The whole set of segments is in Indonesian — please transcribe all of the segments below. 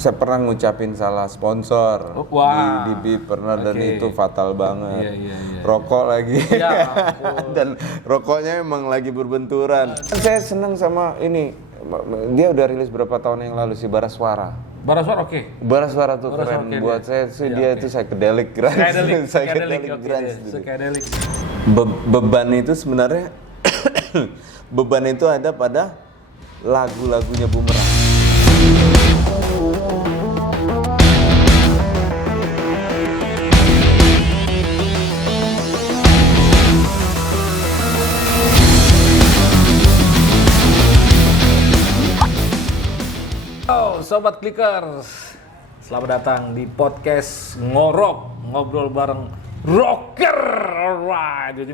saya pernah ngucapin salah sponsor di BIP pernah dan itu fatal banget. Rokok lagi. Dan rokoknya emang lagi berbenturan. Saya seneng sama ini. Dia udah rilis berapa tahun yang lalu sih, Bara Suara. Bara Suara oke. Bara Suara tuh keren buat saya sih, dia itu psychedelic grunge. Psychedelic grunge. Psychedelic. Beban itu sebenarnya beban itu ada pada lagu-lagunya Bumerang. Halo Sobat Clickers, selamat datang di podcast Ngorok, ngobrol bareng rocker. Alright, jadi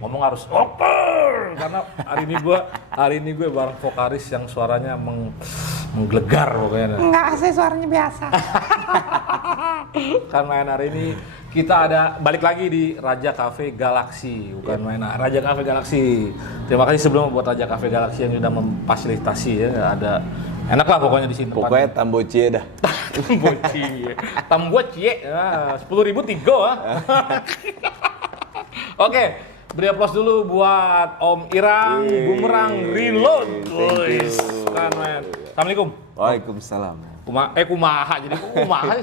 ngomong harus rocker karena hari ini gue bareng vokalis yang suaranya menggelegar pokoknya. Enggak, saya suaranya biasa. Kan main hari ini kita ada balik lagi di Raja Cafe Galaxy, bukan main Raja Cafe Galaxy. Terima kasih sebelumnya buat Raja Cafe Galaxy yang sudah memfasilitasi ya, ada enak lah pokoknya di sini. Pokoknya Tambocie dah. Tambocie, 10.000 tiga. Oke, beri aplaus dulu buat Om Irang, Bumerang Reload. Kan, men. Assalamualaikum. Waalaikumsalam. Kumaha jadi kumaha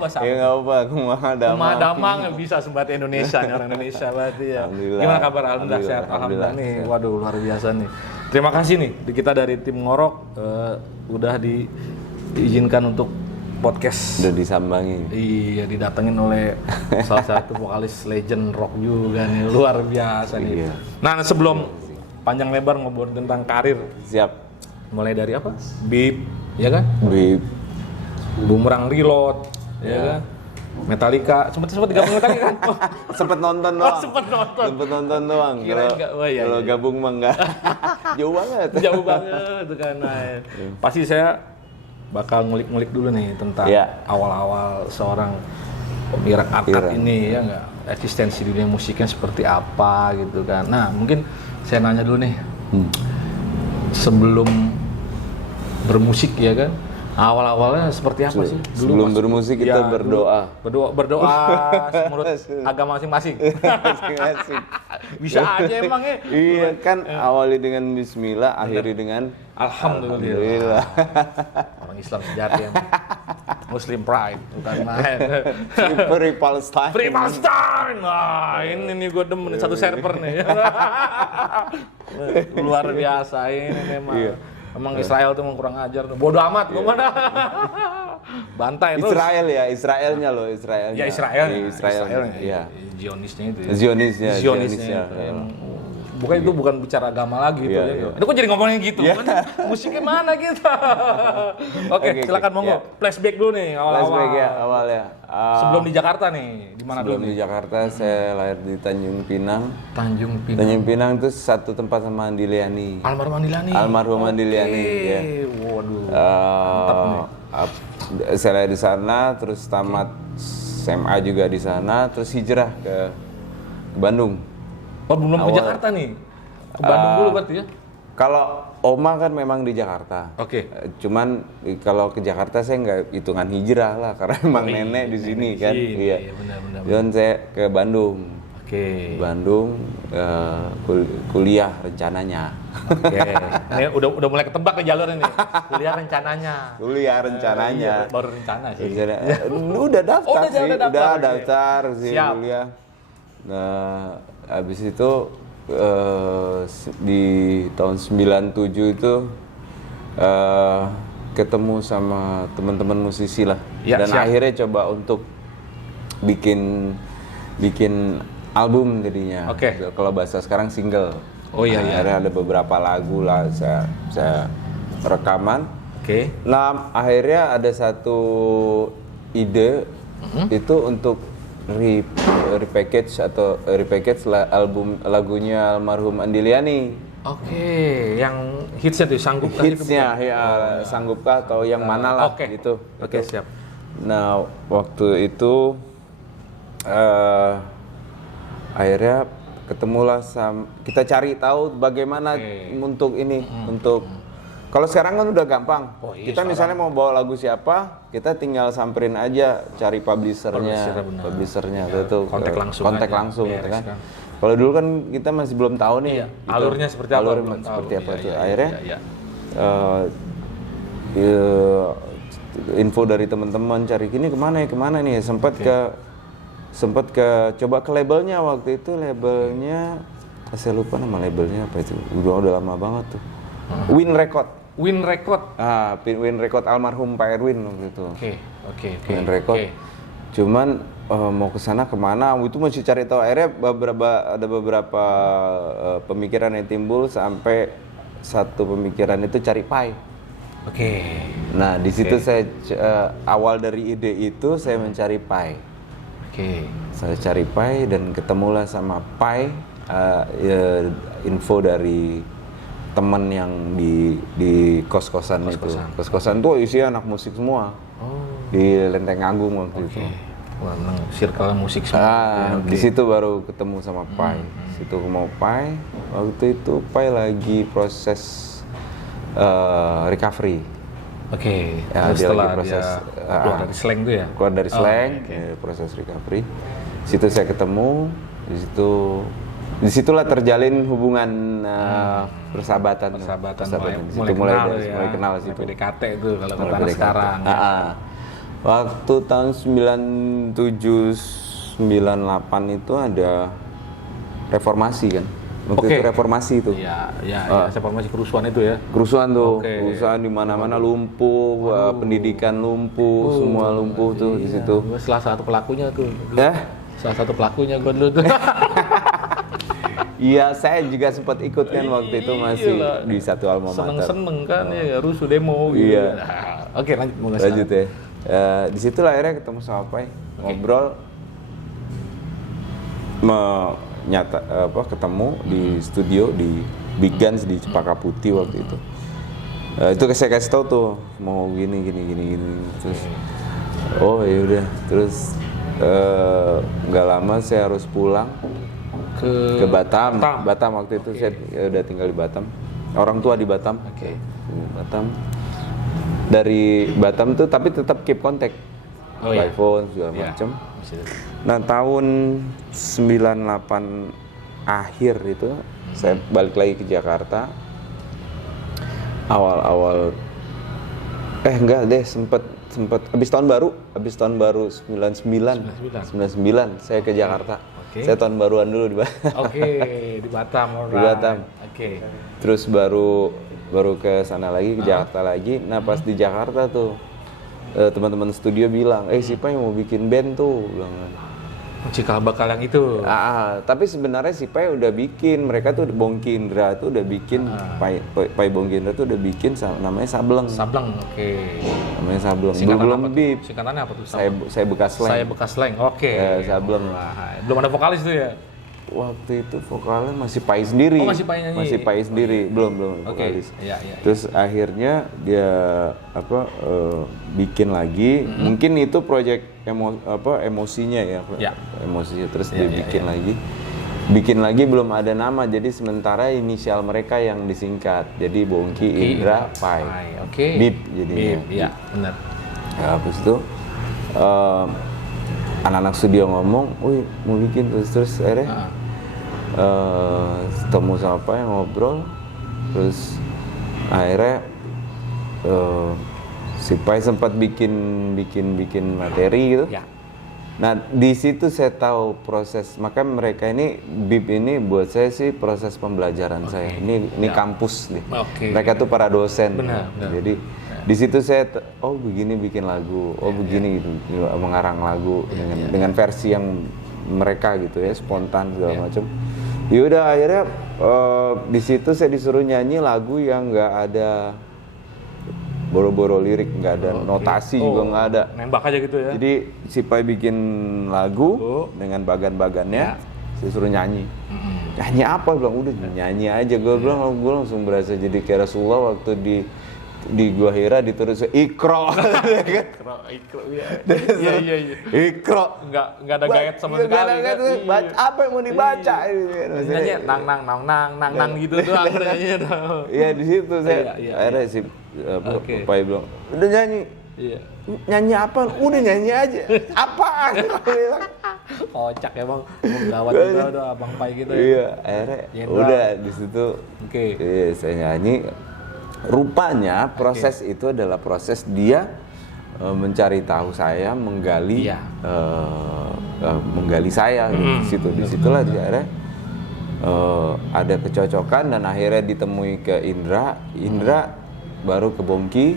bahasa apa? Ya enggak apa, kumaha damang. Kumaha damang bisa sembat Indonesia, orang Indonesia berarti ya. Gimana kabar? Alhamdulillah sehat. Alhamdulillah nih. Waduh, luar biasa nih. Terima kasih nih kita dari tim Ngorok udah diizinkan untuk podcast. Udah disambangin. Iya, didatengin oleh salah satu vokalis legend rock juga nih, luar biasa nih. Iya. Nah, sebelum panjang lebar ngobrol tentang karir, Siap. mulai dari apa? BIP, ya kan? BIP. Bumerang Reload, ya kan? Metallica, sempet digabung Metallica kan? Oh. Sempet nonton doang. Sempet nonton doang. Kirain enggak. Oh, iya, Kalau iya. gabung mah enggak. Jauh banget. Jauh banget itu kan. Nah, pasti saya bakal ngulik-ngulik dulu nih tentang awal-awal seorang Om Irang Arkad ini ya enggak, eksistensi dunia musiknya seperti apa gitu kan. Nah, mungkin saya nanya dulu nih. Sebelum bermusik ya kan, awal-awalnya seperti apa sih? Dulu Sebelum bermusik kita berdoa. Berdoa menurut agama masing-masing. Bisa aja emang ya. Iya kan, awali dengan bismillah, akhiri dengan Alhamdulillah. Orang Islam sejati ya. Muslim pride, bukan main. Free Palestine. Free Palestine. Nah, ini nih gue demen satu server nih. Luar biasa ini memang. Iya. Emang Israel tuh kurang ajar tuh. Bodoh amat gua mana. Bantai terus. Israelnya loh. Ya Israelnya. Iya. Zionisnya itu. Zionisnya. Bukan itu bukan bicara agama lagi gitu ya. Itu kok jadi ngomongin gitu kan? Musiknya mana gitu. Oke, silakan monggo. Flashback dulu nih awal ya. Sebelum di Jakarta nih, di mana dulu? Sebelum di Jakarta saya lahir di Tanjung Pinang. Tanjung Pinang itu satu tempat sama Andi Liani. Almarhum Andi Liani. Ya. Waduh. Mantap nih. Saya lahir di sana, terus tamat SMA juga di sana, terus hijrah ke Bandung. Oh, belum ke Jakarta nih? Ke Bandung dulu berarti ya? Kalau Oma kan memang di Jakarta. Oke. Cuman kalau ke Jakarta saya nggak hitungan hijrah lah, karena emang nenek di sini kan. Iya, benar. Dan saya ke Bandung. Oke. Bandung kuliah rencananya. Oke. Ini udah mulai ketebak ke jalur ini. Kuliah rencananya. Iya, baru rencana sih. Udah daftar sih. Udah daftar sih Siap. kuliah. Nah, habis itu di tahun 97 itu ketemu sama teman-teman musisi lah. Dan akhirnya coba untuk bikin album jadinya. Kalau bahasa sekarang single. Akhirnya ada beberapa lagu lah saya rekaman. Nah, akhirnya ada satu ide itu untuk repackage album lagunya almarhum Andi Liani. Yang hitsnya tuh Sanggupkah? Hitsnya Sanggupkah atau yang mana lah gitu. Siap. Nah, waktu itu akhirnya ketemulah kita cari tahu bagaimana untuk Kalau sekarang kan udah gampang. Kita sekarang. misalnya mau bawa lagu siapa, kita tinggal samperin aja, cari publishernya itu kontak langsung gitu kan. Kalau dulu kan kita masih belum tahu nih gitu, alurnya seperti apa. Akhirnya info dari teman-teman cari gini kemana nih, sempat ke coba ke labelnya waktu itu, labelnya saya lupa nama labelnya apa itu, udah lama banget tuh. Win Record. Win Record almarhum Pak Erwin waktu itu. Oke. Win Record. Cuman mau kesana kemana, itu masih cari tahu. Akhirnya ada beberapa pemikiran yang timbul, sampai satu pemikiran itu cari Pai. Nah di situ saya awal dari ide itu saya mencari Pai. Saya cari Pai dan ketemulah sama Pai, info dari teman yang di kos-kosan itu. Kos-kosan tuh isinya anak musik semua. Di Lenteng Agung waktu itu. Wah, circle musik semua. Di situ baru ketemu sama Pai. Situ mau Pai. Waktu itu Pai lagi proses recovery. Ya, setelah dia proses keluar dari slang itu ya. Keluar dari slang, proses recovery. Situ saya ketemu. Disitulah terjalin hubungan persahabatan. Mulai kenal situ. PDKT itu kalau kata sekarang. Waktu tahun 97 98 itu ada reformasi kan. Waktu itu reformasi itu. Reformasi kerusuhan itu ya. Kerusuhan tuh. Kerusuhan di mana-mana lumpuh, pendidikan lumpuh, semua lumpuh tuh di situ. Salah satu pelakunya tuh. Salah satu pelakunya gue dulu tuh. Iya, saya juga sempat ikut kan waktu itu masih di satu alma mater. Seneng kan ya, rusuh demo gitu. Iya. Oke, lanjut ya. Di situ lah akhirnya ketemu sama Pai, ngobrol, ketemu di studio di Big Guns di Cempaka Putih waktu itu. Itu saya kasih tahu tuh mau gini terus. Oh ya udah, terus nggak lama saya harus pulang ke Batam waktu itu. Saya udah tinggal di Batam, orang tua di Batam. Batam, dari Batam tuh tapi tetap keep kontak by phone segala macam. Nah tahun 98 akhir itu saya balik lagi ke Jakarta. Awal sempet habis tahun baru 99 saya ke Jakarta. Saya tahun baruan dulu di Batam. Di Batam. Di Batam. Terus baru ke sana lagi, ke Jakarta lagi. Nah pas di Jakarta tuh teman-teman studio bilang, si Pai mau bikin band tuh, bilang. Cikal bakal yang itu. Tapi sebenarnya si Pai udah bikin, mereka tuh Bongki Indra tuh udah bikin, Pai Bongki Indra tuh udah bikin namanya Sableng. Namanya Sableng. Belum Bip. Singkatannya apa tuh? Saya bekas slang. Sableng. Belum ada vokalis tuh ya? Waktu itu vokalnya masih Pai sendiri. Masih Pai sendiri, belum vokalis. Terus akhirnya dia bikin lagi. Mungkin itu proyek emosinya ya. Emosinya terus dia bikin lagi belum ada nama, jadi sementara inisial mereka yang disingkat. Jadi Bongki Indra Pai. Bip jadinya. Iya, benar. Habis itu anak-anak studio ngomong, "Wih, mau bikin terus akhirnya ketemu sama Pai, ngobrol, terus akhirnya si Pai sempat bikin materi gitu. Nah di situ saya tahu proses, maka mereka ini BIP ini buat saya sih proses pembelajaran saya. Ini kampus nih. Mereka tuh para dosen. Benar. Jadi di situ saya begini bikin lagu, begini gitu, mengarang lagu dengan versi yang mereka gitu ya, spontan segala macam. Yaudah akhirnya di situ saya disuruh nyanyi lagu yang nggak ada boro-boro lirik, nggak ada notasi juga nggak ada. Nembak aja gitu ya. Jadi si Pai bikin lagu dengan bagan-bagannya, saya suruh nyanyi. Nyanyi apa? Bilang udah nyanyi aja. Gue bilang gue langsung berasa jadi kayak Rasulullah waktu di di Gua Hira ditulis Ikro. Ikro ya. Iya. Ikro. Enggak ada gayet sama sekali. Apa yang mau dibaca? Nyanyi nang gitu doang nyanyi. Iya di situ saya. Akhirnya si Pai bilang, "Udah nyanyi." Iya. Nyanyi apa? Udah nyanyi aja. Apaan? Kocak emang gawat juga udah Abang Pai gitu. Iya, akhirnya udah di situ. Iya, saya nyanyi. Rupanya proses itu adalah proses dia mencari tahu saya, menggali menggali saya di situ. Disitulah dia akhirnya ada kecocokan dan akhirnya ditemui ke Indra baru ke Bongki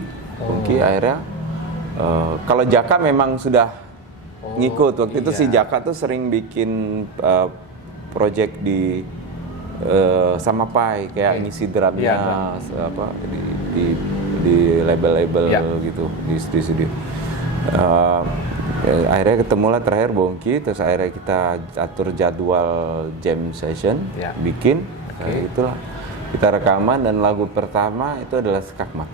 akhirnya kalau Jaka memang sudah ngikut waktu itu si Jaka tuh sering bikin project di sama Pai kayak ngisi drumnya apa di label-label gitu di studio. Akhirnya ketemulah terakhir Bongki, terus akhirnya kita atur jadwal jam session, bikin, itulah kita rekaman dan lagu pertama itu adalah Skakmat.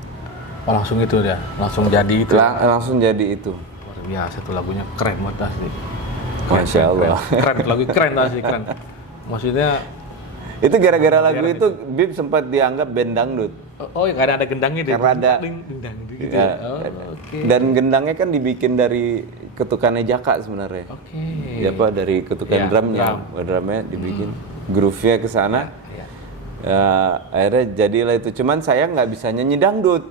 Oh langsung itu dia, langsung jadi itu. Langsung jadi itu. Luar biasa tuh lagunya keren banget asli. Masya Allah. Keren lagu keren asli keren. Maksudnya itu gara-gara lagu itu Bib sempat dianggap band dangdut. Oh, karena ada gendangnya deh. Karena ada gendang gitu. Ya, dan gendangnya kan dibikin dari ketukannya Jaka sebenarnya. Ya apa dari ketukan drumnya dibikin groove-nya ke sana. Akhirnya jadilah itu. Cuman saya nggak bisa nyanyi dangdut.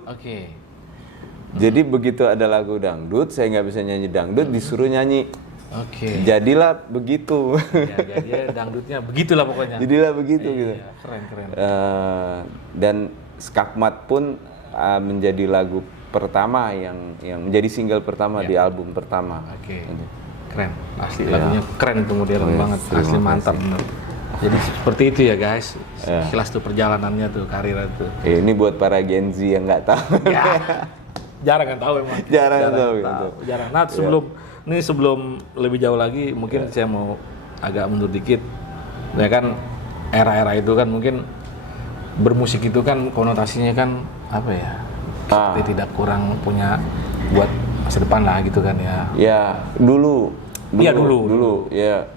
Jadi begitu ada lagu dangdut, saya nggak bisa nyanyi dangdut, disuruh nyanyi. Jadilah begitu. Jadi dangdutnya begitulah pokoknya. Jadilah begitu gitu. Keren. Dan Skakmat pun menjadi lagu pertama yang menjadi single pertama di album pertama. Keren. Asli lagunya keren tuh, modern banget. Asli mantap bener. Jadi seperti itu ya guys. Kelas tuh perjalanannya tuh, karirnya tuh. Ini buat para Gen Z yang nggak tahu. Jarang kan tahu emang. Jarang tahu. Jarang. Nah, sebelum lebih jauh lagi, mungkin saya mau agak mundur dikit. Ya kan era-era itu kan mungkin bermusik itu kan konotasinya kan apa ya? Seperti tidak kurang punya buat masa depan lah gitu kan ya. Ya, dulu. Ya,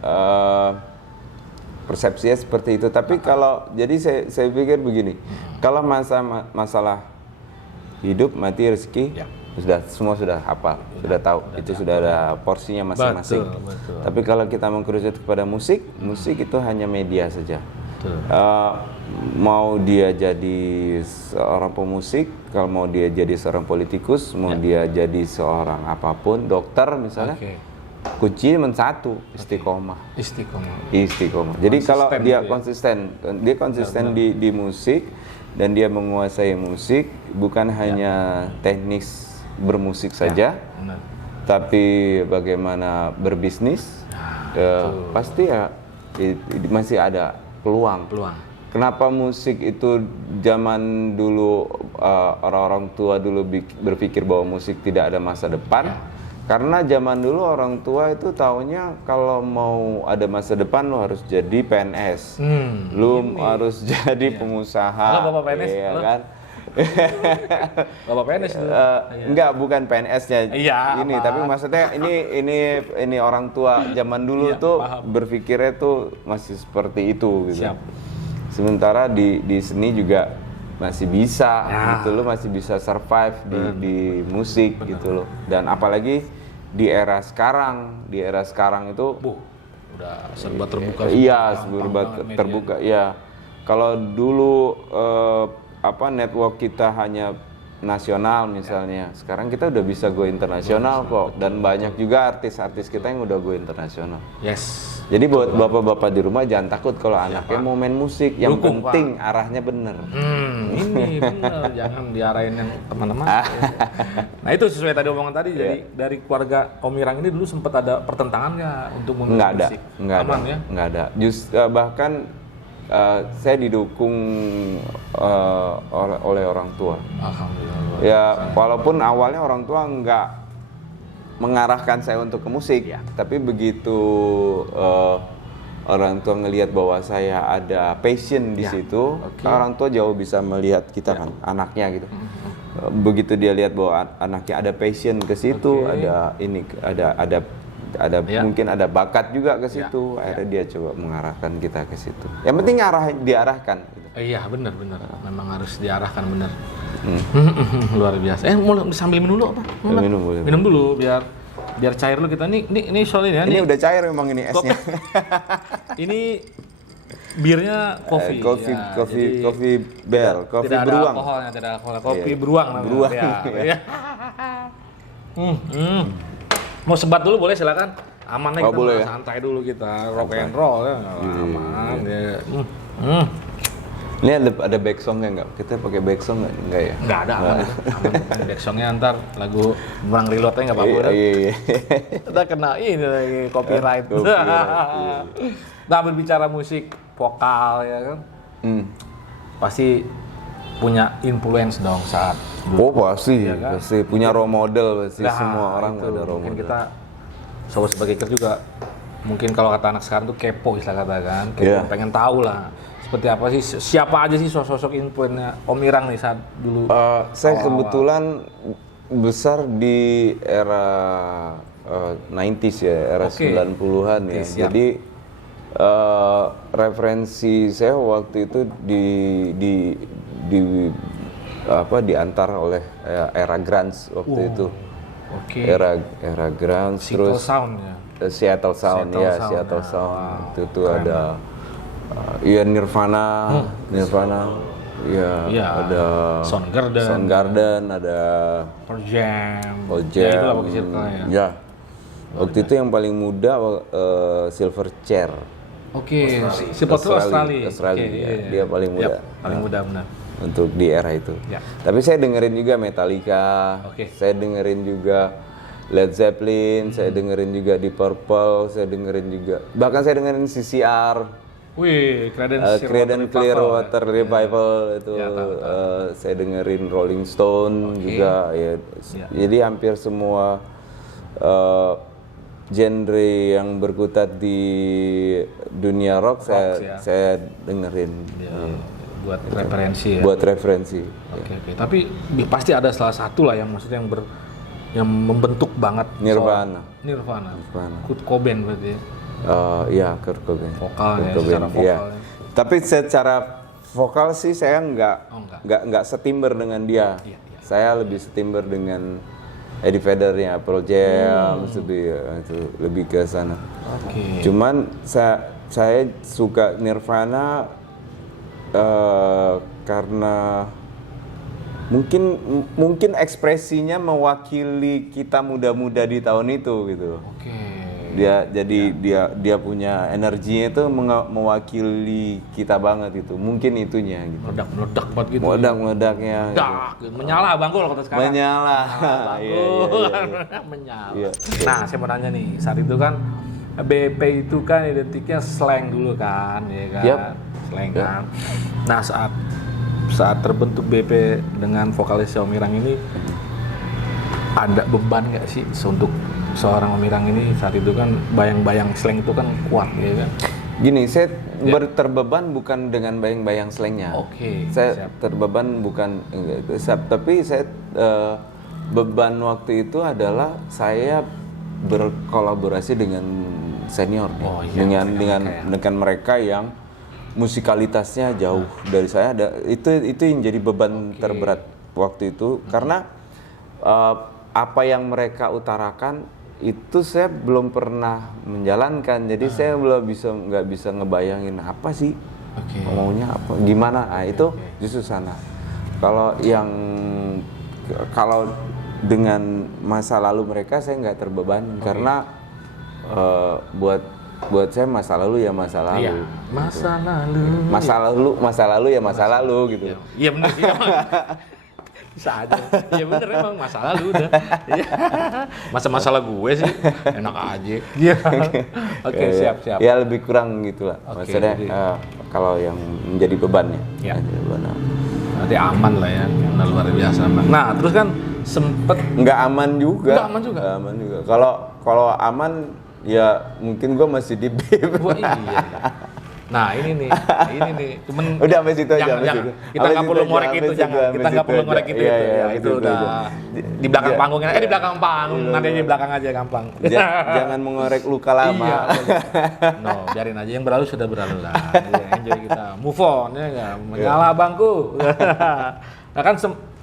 persepsinya seperti itu. Tapi kalau jadi saya pikir begini, kalau masalah hidup, mati, rezeki, semua sudah hafal, sudah tahu, itu sudah ada porsinya masing-masing. Betul. Tapi kalau kita mengkerucut kepada musik itu hanya media saja. Mau dia jadi seorang pemusik, kalau mau dia jadi seorang politikus, mau dia jadi seorang apapun, dokter misalnya, kunci cuma satu, istiqomah. Jadi kalau dia konsisten di musik dan dia menguasai musik, bukan hanya teknis bermusik saja, tapi bagaimana berbisnis, pasti ya masih ada peluang. Kenapa musik itu zaman dulu orang-orang tua dulu berpikir bahwa musik tidak ada masa depan? Karena zaman dulu orang tua itu taunya kalau mau ada masa depan lo harus jadi PNS, lo harus jadi pengusaha. Halo Bapak PNS, halo. Kan? Bapak PNS itu? Enggak, bukan PNS-nya. Ini, apa? tapi maksudnya ini orang tua zaman dulu tuh berpikirnya tuh masih seperti itu gitu. Siap. Sementara di seni juga masih bisa gitu loh, masih bisa survive di musik gitu loh. Dan apalagi di era sekarang itu udah serba terbuka. Iya, serba terbuka. Iya. Kalau dulu network kita hanya nasional misalnya, sekarang kita udah bisa go internasional kok, dan banyak juga artis-artis kita yang udah go internasional. Jadi buat bapak-bapak di rumah jangan takut kalau anaknya mau main musik, yang penting arahnya bener. Ini bener, jangan diarahin yang teman-teman. Nah itu sesuai tadi omongan tadi, jadi dari keluarga Om Irang ini dulu sempat ada pertentangan nggak untuk memilih musik? Nggak ada. Bahkan saya didukung oleh orang tua. Alhamdulillah. Ya walaupun awalnya orang tua nggak mengarahkan saya untuk ke musik, tapi begitu orang tua ngelihat bahwa saya ada passion di situ, orang tua jauh bisa melihat kita kan anaknya gitu. begitu dia lihat bahwa anaknya ada passion ke situ, ada mungkin ada bakat juga ke situ, akhirnya dia coba mengarahkan kita ke situ. Yang penting diarahkan. Gitu. Iya benar, memang harus diarahkan benar. Luar biasa. Mau sambil minum dulu apa? Minum dulu biar cair dulu kita. Ini soalnya ini udah cair memang ini esnya. Ini birnya kopi. Kopi beruang. Tidak ada alkoholnya. Kopi beruang namanya. Ya. Mau sebat dulu boleh, silakan. Aman nih, kita santai dulu kita, rock and roll ya. Aman ya. Ini ada back songnya nggak? Kita pakai back song nggak ya? Nggak ada. Aman. Back songnya ntar lagu Bang Reloadnya nggak apa-apa. Iya. Kita kena ini lagi copyright. Nah, berbicara musik vokal ya kan, pasti punya influence dong saat dulu. Pasti, ya kan? Pasti punya role model, pasti semua orang ada role model. Kita sebagai kerja juga, mungkin kalau kata anak sekarang tuh kepo istilah katakan, pengen tahu lah seperti apa sih, siapa aja sih sosok influence-nya Om Irang nih saat dulu. Saya kebetulan besar di era 90s ya, era 90-an ya. Jadi referensi saya waktu itu diantar oleh era grunge waktu itu. Era grunge, terus Seattle Sound. Itu ada Nirvana, ada Soundgarden, ada Pearl Jam. Ya. Waktu itu yang paling muda Silverchair. Australia. Dia paling muda. Paling muda benar. Untuk di era itu. Tapi saya dengerin juga Metallica. Saya dengerin juga Led Zeppelin, saya dengerin juga Deep Purple, saya dengerin juga. Bahkan saya dengerin CCR. Creedence Clearwater Revival itu. Saya dengerin Rolling Stone juga ya. Jadi hampir semua genre yang berkutat di dunia rock saya dengerin. Buat referensi ya. Buat referensi. Oke. Tapi pasti ada salah satu lah yang maksudnya yang membentuk banget. Nirvana. Kurt Cobain berarti. Iya, Kurt Cobain. Vokalnya, secara vokalnya. Tapi secara vokal sih saya nggak setimber dengan dia. Saya lebih setimber dengan Eddie Vedder-nya, Pearl Jam, lebih ke sana. Cuman saya suka Nirvana karena mungkin ekspresinya mewakili kita muda-muda di tahun itu gitu. Dia punya energinya itu mewakili kita banget itu. Mungkin itunya gitu. Meledak banget gitu. Meledaknya. Gitu. Menyala Bang Gol kata sekarang. Menyala. Menyala. Nah, saya mau nanya nih, saat itu kan BP itu kan identiknya slang dulu kan, ya kan? Slang kan. Nah, saat terbentuk BP dengan vokalis Om Irang ini, ada beban nggak sih untuk seorang Om Irang ini saat itu kan bayang-bayang slang itu kan kuat ya kan? Gini, saya terbeban bukan dengan bayang-bayang slangnya. Saya terbeban bukan, tapi saya beban waktu itu adalah saya berkolaborasi dengan senior, dengan mereka yang musikalitasnya jauh dari saya. Itu yang jadi beban terberat waktu itu, karena apa yang mereka utarakan itu saya belum pernah menjalankan, jadi saya nggak bisa ngebayangin apa sih maunya apa, gimana. Itu justru sana. Kalau dengan masa lalu mereka saya nggak terbeban, karena buat saya masa lalu ya masa lalu. Masa lalu ya masa lalu gitu. Iya benar sih. Bisa aja. Iya bener emang masa lalu udah. Masalah gue sih enak aja. Iya. Oke, siap. Ya lebih kurang gitulah. Maksudnya kalau yang menjadi bebannya. Ya. Berarti aman lah ya, yang luar biasa. Nah, terus kan sempet nggak aman juga. Nggak aman juga. Kalau aman ya mungkin gue masih di BIP. Wah, iya. Nah ini nih, cuman udah sampai situ aja. Kita nggak perlu ngorek itu, kita nggak perlu ngorek itu. Ya itu udah di belakang panggungnya, di belakang panggung, nanti di belakang aja gampang. Jangan mengorek luka lama. Iya, no, biarin aja yang berlalu sudah berlalu lah. Enjoy kita, move on ya nggak, mengalah bangku. Nah kan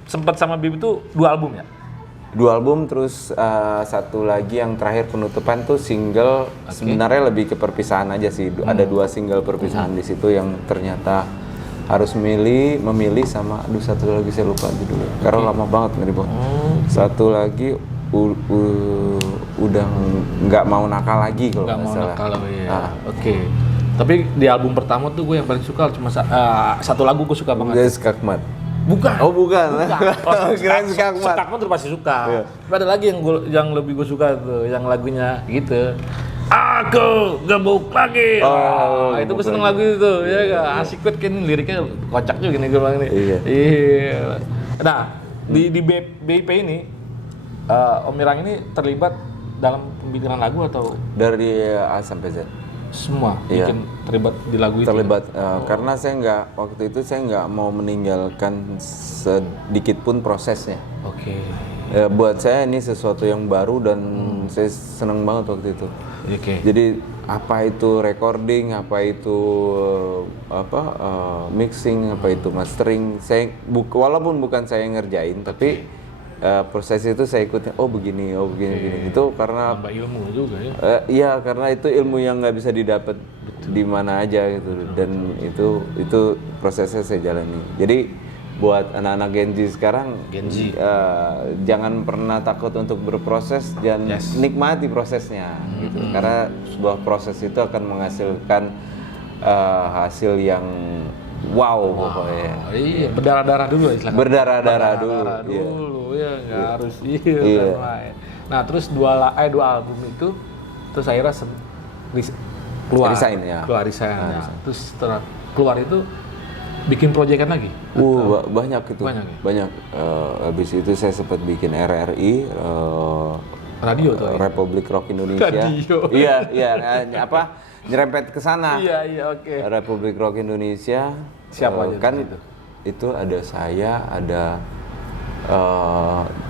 sempat sama Bib itu 2 album ya? 2 album, terus satu lagi yang terakhir penutupan tuh single. Sebenarnya lebih ke perpisahan aja sih. Ada 2 single perpisahan di situ yang ternyata harus memilih sama satu lagi saya lupa judulnya karena lama banget nggak dibuat. Satu lagi udah nggak mau nakal lagi kalau nggak salah. Oke. Tapi di album pertama tuh gue yang paling suka cuma satu lagu gue suka banget. Skakmat. Bukan. Oh bukan. Kirain Skakmat tuh pasti suka. Iya. Tapi ada lagi yang lebih gue suka tuh, yang lagunya gitu. Aku gebuk lagi. Itu gue seneng lagu itu, ya gak? Asik banget kan, liriknya kocak juga nih gue bilang nih. Iya. Nah, di BIP ini, Om Irang ini terlibat dalam pembikinan lagu atau? Dari A sampai Z. Semua bikin terlibat di lagu itu? Terlibat, karena waktu itu saya nggak mau meninggalkan sedikit pun prosesnya. Oke. Buat saya ini sesuatu yang baru dan saya seneng banget waktu itu. Jadi apa itu recording, apa itu mixing, apa itu mastering, walaupun bukan saya yang ngerjain, tapi proses itu saya ikutin. Begini. Itu karena tambah ilmu juga ya. Iya, karena itu ilmu yang nggak bisa didapat di mana aja gitu. Dan itu prosesnya saya jalani. Jadi buat anak-anak Gen Z sekarang, jangan pernah takut untuk berproses dan nikmati prosesnya gitu. Karena sebuah proses itu akan menghasilkan hasil yang wow pokoknya. Iya, berdarah-darah dulu istilahnya. Berdarah-darah dulu. Ya nggak harus kan. Nah terus dua album itu terus akhirnya keluar resign. Terus setelah keluar itu bikin proyekan lagi? Banyak itu. Banyak. Habis itu saya sempat bikin RRI, radio tuh. Republik Rock Indonesia. Radio. Iya, nyerempet ke sana. Iya, oke. Republik Rock Indonesia. Siapa aja kan itu ada saya, ada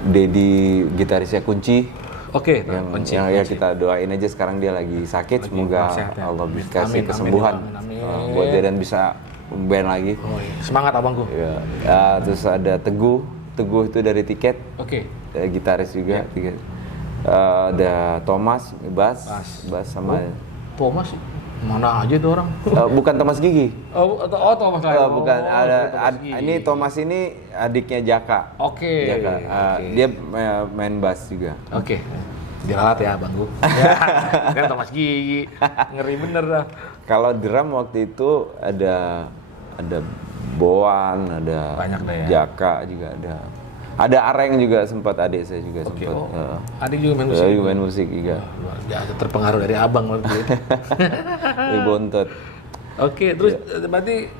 Dedi gitarisnya Kunci. Oke, Kunci. Ya kita doain aja, sekarang dia lagi sakit, semoga Allah kasih kesembuhan buat dia dan bisa band lagi. Semangat abangku. Ya, terus ada Teguh itu dari Tiket. Oke. Gitaris juga. Tiket. Ada Thomas bass sama Thomas mana aja tuh orang? Bukan Thomas Gigi. Thomas lain. Bukan, ini Thomas ini adiknya Jaka. Oke. Jaka. Dia main bass juga. Oke. Diralat ya bangku. Kan Thomas Gigi. Ngeri bener dah. Kalau drum waktu itu ada Boan, ada banyak deh ya. Jaka juga ada. Ada Areng juga sempat, adik saya juga sempat. Adik juga main musik. Juga main musik juga. Ya terpengaruh dari abang waktu itu. Dari Bontot. Oke, terus berarti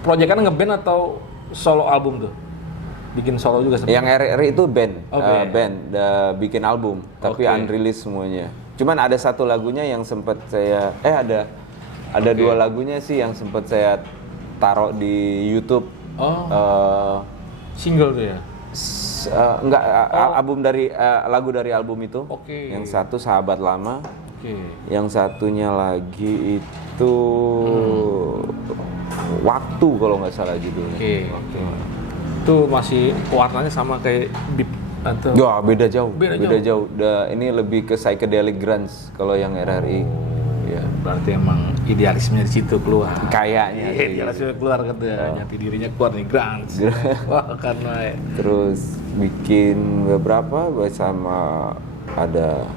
proyekan ngeband atau solo album tuh? Bikin solo juga sebenarnya? Yang RRI itu band, bikin album, tapi unreleased semuanya. Cuman ada satu lagunya yang sempat saya, ada 2 lagunya sih yang sempat saya taruh di YouTube. Single tuh ya? Album lagu dari album itu. Yang satu Sahabat Lama. Yang satunya lagi itu Waktu kalau nggak salah judulnya. Itu masih warnanya sama kayak Bip atau? Ya beda jauh. Ini lebih ke psychedelic grunge kalau yang RRI. Ya, berarti emang idealismenya di situ keluar. Kayaknya. Idealisme keluar katanya, jati dirinya keluar nih grunge. Wah, karena terus bikin beberapa bersama ada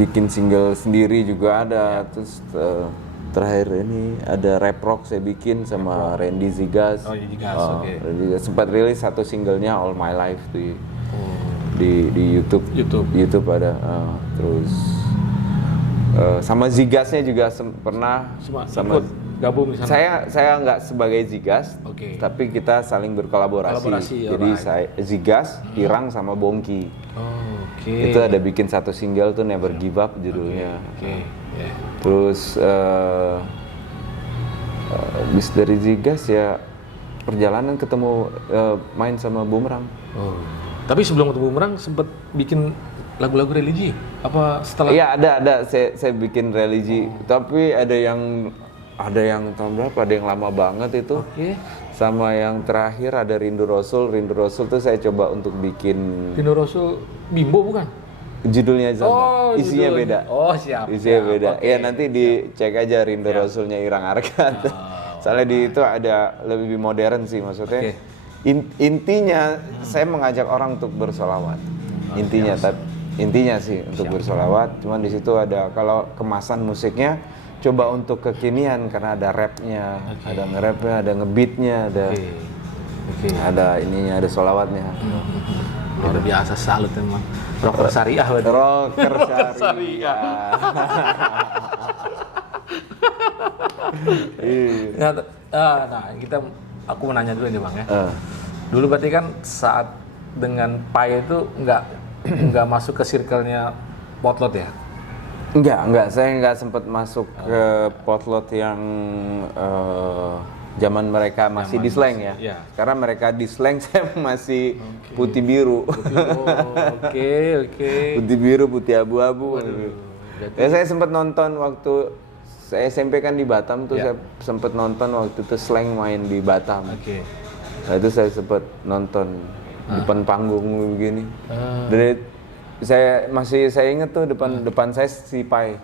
bikin single sendiri juga ada. Terus terakhir ini ada rap rock saya bikin sama Randy Zigas. Sempat rilis satu singlenya All My Life tuh. Di YouTube ada. Terus sama Zigasnya juga pernah sama gabung di sana. Saya nggak sebagai Zigas, tapi kita saling berkolaborasi. Jadi saya Zigas, Irang sama Bongki. Itu ada bikin satu single tuh Never Give Up judulnya. Terus bis dari Zigas ya perjalanan ketemu main sama Bumerang. Tapi sebelum ketemu Bumerang sempet bikin lagu-lagu religi apa setelah? Iya ada saya bikin religi, tapi ada yang tahun berapa, ada yang lama banget itu. Sama yang terakhir ada Rindu Rasul tuh saya coba untuk bikin. Rindu Rasul Bimbo bukan? Judulnya sama, isinya beda. Siap. Isinya beda. Ya nanti dicek aja Rindu Rasulnya Irang Arkat. Soalnya di itu ada lebih modern sih maksudnya. Intinya saya mengajak orang untuk bersolawat. Intinya sih untuk bersolawat. Cuman di situ ada kalau kemasan musiknya coba untuk kekinian karena ada rapnya, ada nge-rapnya, ada nge-beatnya, ada ininya, ada solawatnya. Luar biasa, salut emang. Rocker syariah berarti. Rocker syariah. Aku mau nanya dulu nih Bang ya. Dulu berarti kan saat dengan Pai itu nggak masuk ke circle-nya Potlot ya? Enggak, saya nggak sempat masuk ke Potlot yang zaman mereka masih di slang ya. Karena mereka di slang saya masih putih biru. Oke. Putih biru, putih abu-abu. Ya, saya sempat nonton waktu saya SMP kan di Batam tuh, saya sempat nonton waktu itu slang main di Batam. Nah itu saya sempat nonton depan panggung begini. Dari saya inget tuh depan saya si Pai.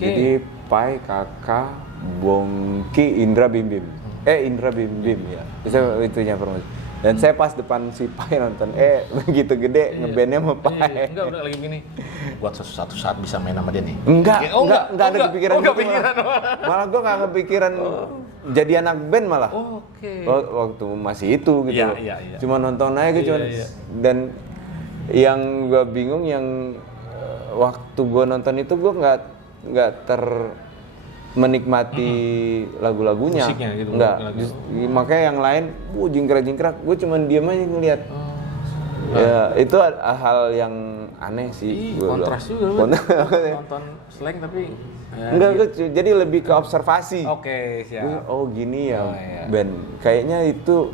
Jadi Pai, Kakak, Bongki, Indra Bim Bim ya. Itunya promosi. Dan saya pas depan si Pai nonton, begitu gede ngebandnya sama Pai. Enggak, udah lagi gini. Buat suatu saat bisa main sama dia nih. Enggak ada kepikiran gitu. Malah gue nggak kepikiran jadi anak band malah. Waktu masih itu gitu. Iya. Cuma nonton aja gitu. Dan yang gue bingung yang waktu gue nonton itu gue nggak menikmati lagu-lagunya, musiknya gitu, nggak. Makanya yang lain, jingkrak-jingkrak, gue cuma diem aja ngeliat. Ya itu hal yang aneh sih. Kontras juga. Nonton slang tapi. Enggak, jadi lebih ke observasi. Siap. Oh gini ya, band. Kayaknya itu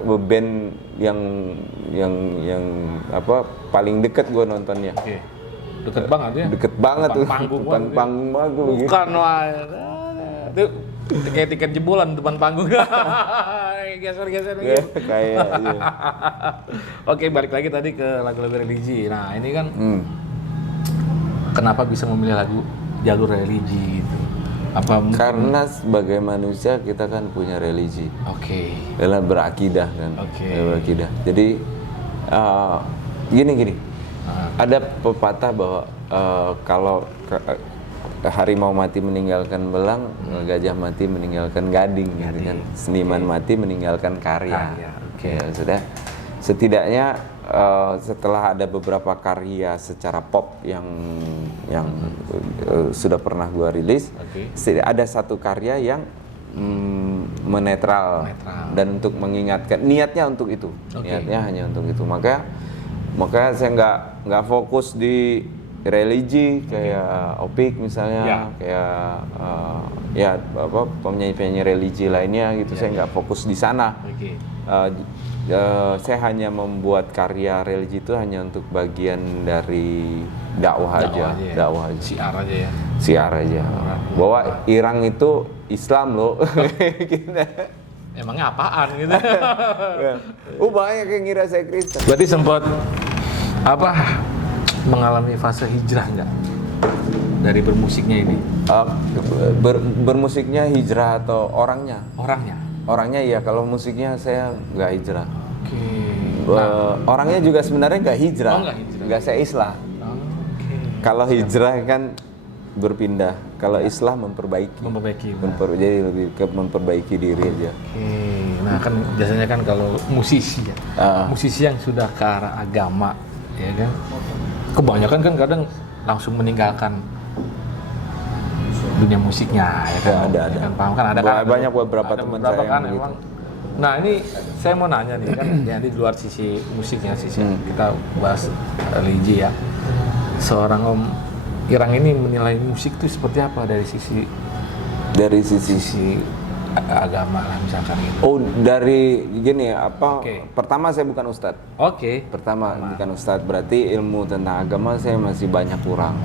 band yang apa paling deket gue nontonnya. Deket banget ya? Deket banget tuh. Depan panggung banget. Bukan, wah. Itu kayak tiket jebolan depan panggung. Geser-geser gitu. Kayaknya. Oke, balik lagi tadi ke lagu-lagu religi. Nah, ini kan kenapa bisa memilih lagu jalur religi itu? Karena sebagai manusia kita kan punya religi. Dalam berakidah kan. Berakidah. Jadi gini. Ada pepatah bahwa kalau harimau mati meninggalkan belang, gajah mati meninggalkan gading, gitu kan. Seniman mati meninggalkan karya. Ya, sudah. Setidaknya setelah ada beberapa karya secara pop yang sudah pernah gua rilis, ada satu karya yang menetral dan untuk mengingatkan, niatnya untuk itu, niatnya hanya untuk itu. Maka saya nggak fokus di religi kayak Opik misalnya, kayak penyanyi-penyanyi religi lainnya gitu. Saya nggak fokus di sana. Saya hanya membuat karya religi itu hanya untuk bagian dari dakwah aja. Siar aja. Bahwa Irang itu Islam loh. Emangnya apaan gitu? Banyak yang ngira saya Kristen. Berarti sempat mengalami fase hijrah nggak dari bermusiknya ini? Bermusiknya hijrah atau orangnya? Orangnya iya, kalau musiknya saya nggak hijrah. Orangnya juga sebenarnya nggak hijrah. Nggak saya islah. Kalau hijrah kan berpindah, kalau islah memperbaiki. Jadi lebih ke memperbaiki diri aja. Nah kan biasanya kan kalau musisi musisi yang sudah ke arah agama, ya kan, kebanyakan kan kadang langsung meninggalkan dunia musiknya ya kan. Ada. Kan paham kan ada kan. Banyak beberapa teman saya kan yang emang. Nah ini saya mau nanya nih kan, ya di luar sisi musiknya, kita bahas religi ya. Seorang Om Irang ini menilai musik itu seperti apa dari sisi agama lah misalkan gitu. Oh, dari gini ya, pertama saya bukan ustadz. Pertama bukan ustadz, berarti ilmu tentang agama saya masih banyak kurang.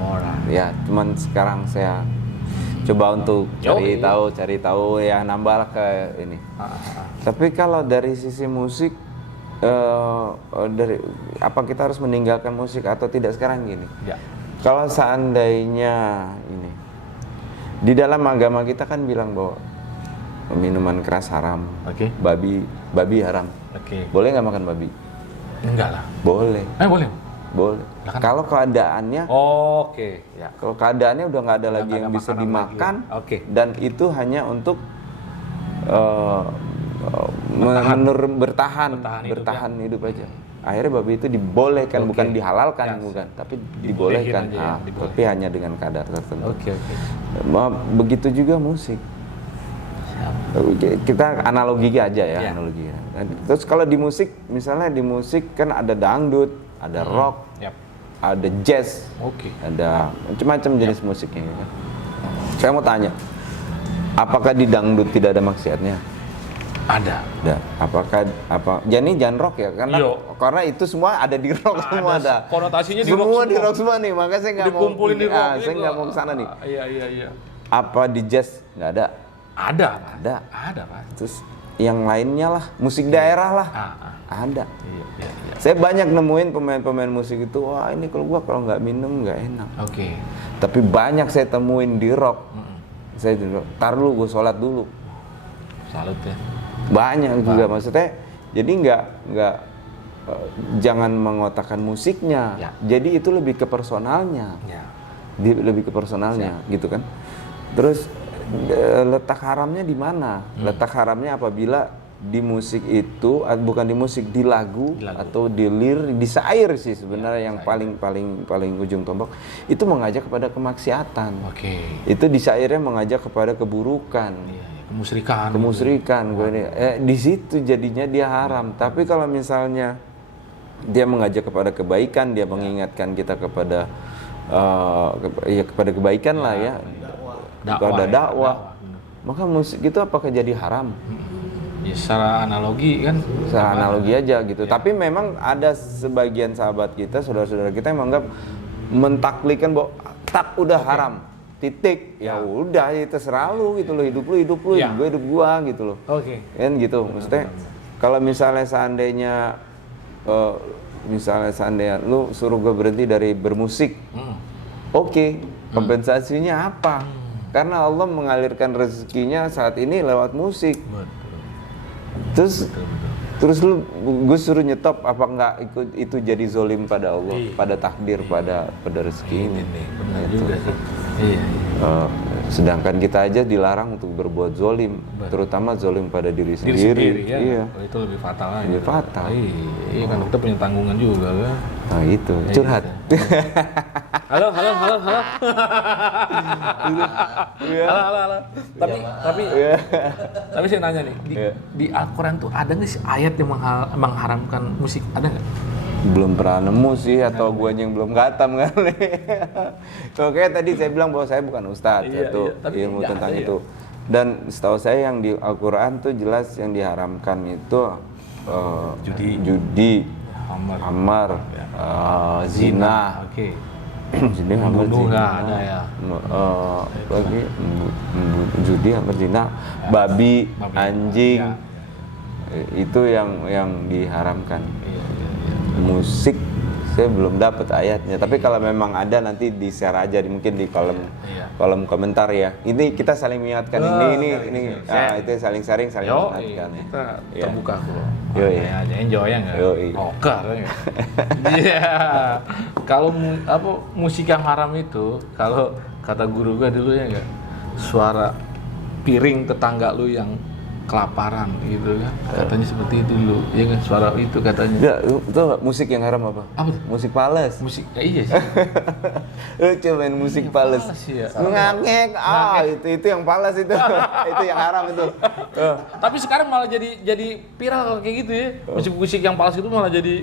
Ya, cuman sekarang saya coba untuk cari tahu ya, nambah ke ini. Tapi kalau dari sisi musik, dari apa kita harus meninggalkan musik atau tidak sekarang gini? Ya. Kalau seandainya ini di dalam agama kita kan bilang bahwa minuman keras haram, babi haram. Boleh nggak makan babi? Enggak lah. Boleh. Boleh. Kan? Kalau keadaannya, ya. Kalau keadaannya udah nggak ada lagi yang bisa dimakan, dan itu hanya untuk bertahan hidup aja. Akhirnya babi itu dibolehkan, bukan dihalalkan, bukan, tapi dibolehkan, tapi hanya dengan kadar tertentu. Begitu juga musik. Kita analogi aja ya, analogi. Terus kalau di musik, misalnya di musik kan ada dangdut, ada rock, ada jazz, ada macam-macam jenis musiknya. Kan? Saya mau tanya, apakah di dangdut tidak ada maksiatnya? Ada. Jadi jangan rock ya, karena itu semua ada di rock, semua ada. Konotasinya di semua rock di rock semua nih, makanya saya nggak mau. Dikumpulin di rock. Saya nggak mau ke sana nih. Iya. Apa di jazz nggak ada? Ada Pak. Terus yang lainnya lah, musik daerah lah, ada. Iya. Saya banyak nemuin pemain-pemain musik itu, wah ini kalau nggak minum nggak enak. Tapi banyak saya temuin di rock. Saya tar dulu, gue sholat dulu. Salut ya. Banyak juga maksudnya. Jadi nggak jangan mengotakkan musiknya. Jadi itu lebih ke personalnya. Lebih ke personalnya gitu kan. Terus letak haramnya di mana? Letak haramnya apabila di musik itu, bukan di musik, di lagu. Atau di di syair sih sebenarnya yang paling ujung tombak itu mengajak kepada kemaksiatan. Itu di syairnya mengajak kepada keburukan. Kemusrikan. Di situ jadinya dia haram. Tapi kalau misalnya dia mengajak kepada kebaikan, dia mengingatkan kita kepada kepada kebaikan lah ya. Kepada dakwah. Maka musik itu apakah jadi haram? Ya secara analogi kan. Secara analogi aja gitu. Tapi memang ada sebagian sahabat kita, saudara-saudara kita yang menganggap mentaklikan bahwa udah haram. Titik. Ya udah, itu terserah lu gitu loh, hidup lu, gue hidup gua gitu loh. Kan gitu. Maksudnya kalau misalnya seandainya lu suruh gue berhenti dari bermusik. Kompensasinya apa? Karena Allah mengalirkan rezekinya saat ini lewat musik. Terus gue suruh nyetop, apa enggak itu jadi zolim pada Allah, pada takdir, pada rezeki ini. Benar juga sih. Sedangkan kita aja dilarang untuk berbuat zolim, terutama zolim pada diri sendiri. Itu lebih fatal lagi. Lebih fatal. Iya kan kita punya tanggungan juga kan. Nah itu, curhat. Halo. Halo. Tapi saya nanya nih, di Al-Quran tuh ada nggak sih ayat yang mengharamkan musik? Ada nggak? Belum pernah nemu sih, atau guanya yang belum khatam kali. Oke, tadi saya bilang bahwa saya bukan ustadz, ilmu tentang itu. Dan setahu saya yang di Al-Quran tuh jelas yang diharamkan itu judi, hamar, zina. Jadi hamar, zina, ada ya. Lagi judi, hamar, zina, babi, anjing. Itu yang diharamkan. Musik saya belum dapat ayatnya, tapi kalau memang ada nanti di share aja, mungkin di kolom komentar ya. Ini kita saling mengingatkan, ini itu saling sharing, saling mengingatkan. Kita terbuka kok. Aja enjoy ya nggak? Oke. Kalau musik yang haram itu, kalau kata guru gue dulu ya nggak, suara piring tetangga lu yang kelaparan gitu kan. Katanya seperti itu dulu. Ya kan suara itu katanya. Ya, itu musik yang haram apa? Apa tuh? Musik pales. Musik iya sih. Coba main musik pales. Ya. Ngangek. Itu yang pales itu. Itu yang haram itu. Tapi sekarang malah jadi viral kayak gitu ya. Musik-musik yang pales itu malah jadi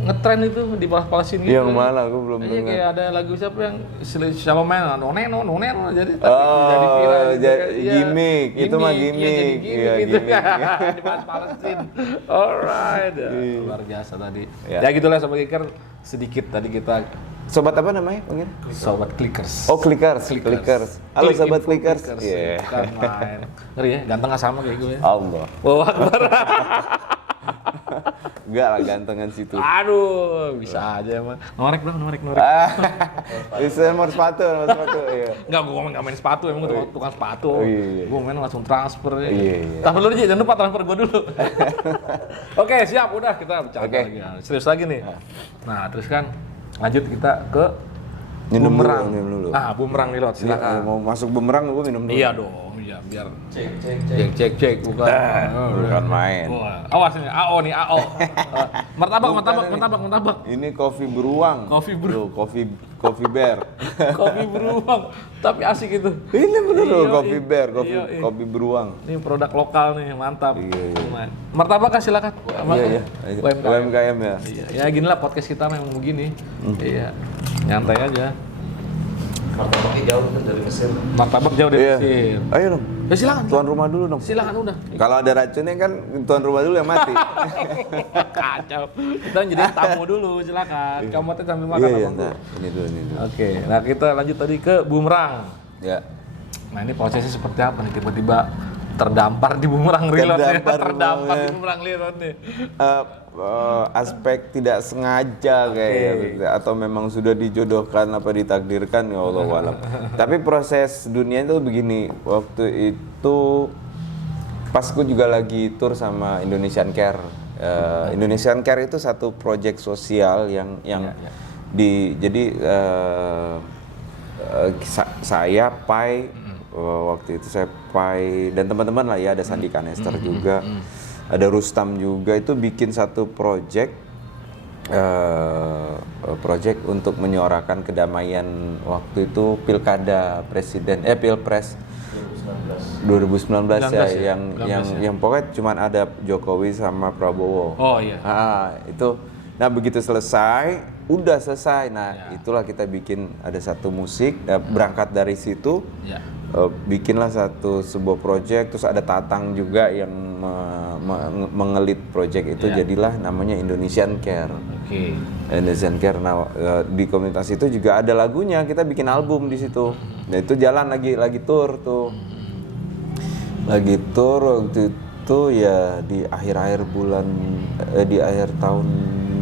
ngetren itu dipalas-palasin gitu. Yang mana? Aku belum dengar. Iya kayak ada lagu siapa yang siapa main noneno jadi jadi viral gitu. Gimmick. Itu mah gimmick. Iya gitu. Dipalas-palasin. Alright. Luar biasa tadi. Ya gitulah Sobat Clicker, sedikit tadi kita Sobat apa namanya? Panggil? Sobat Clickers. Oh, Clickers. Halo Sobat Clickers. Iya. Bukan main. Ngeri ya, ganteng gak sama kayak gue. Allah. Oh, Akbar. Enggak lah, gantengan situ. Aduh, bisa aja emang. Norek. Bisa nomor sepatu, iya. Enggak, gue nggak main sepatu, emang gue tukang sepatu. Oh, iya. Gue main langsung transfer ya. Iya. Transfer dulu aja, jangan lupa transfer gue dulu. Oke, siap, udah kita bicara lagi. Serius lagi nih. Nah, terus kan lanjut kita ke bumerang. Minum dulu. Bumerang nih, Lot, silakan. Mau masuk bumerang gue minum dulu. Iya dong, iya biar cek bukan. Bukan main. Awas nih, AO nih, AO. Martabak. Ini kopi beruang. Kopi bear. Kopi beruang. Tapi asik itu. Ini bener loh, kopi bear, kopi beruang. Ini produk lokal nih, mantap. Iya. Martabak kan silakan. Iya. UMKM ya. Iya, ya gini lah podcast kita memang begini. Iya. Nyantai aja. Martabaknya jauh kan dari Mesir. Martabak jauh dari Mesir. Ayo dong. Ya silakan. Tuan rumah dulu dong. Silakan udah. Kalau ada racunnya kan tuan rumah dulu yang mati. Kacau. Kita jadi tamu dulu, silakan. Kamu teh sambil makan Iya. apa? Ini dulu. Oke, nah kita lanjut tadi ke bumerang. Ya. Nah ini prosesnya seperti apa nih? Tiba-tiba terdampar di bumerang reload ya. Terdampar di bumerang reload nih. Aspek tidak sengaja kayak atau memang sudah dijodohkan apa ditakdirkan ya Allah alam. Tapi proses dunia itu begini, waktu itu pas gue juga lagi tour sama Indonesian Care. Indonesian Care itu satu proyek sosial yang jadi saya Pai waktu itu saya Pai dan teman-teman lah ya, ada Sandi Kanester juga. Ada Rustam juga, itu bikin satu project untuk menyuarakan kedamaian waktu itu pilkada presiden pilpres 2019 ya, yang pokoknya cuma ada Jokowi sama Prabowo. Oh iya. Itu. Nah begitu selesai, udah selesai. Nah itulah kita bikin ada satu musik, berangkat dari situ. Bikinlah sebuah project, terus ada Tatang juga yang mengelit project itu, jadilah namanya Indonesian Care. Indonesian Care. Nah di komunitas itu juga ada lagunya, kita bikin album di situ. Nah itu jalan lagi tour tuh, lagi tour waktu itu ya di akhir di akhir tahun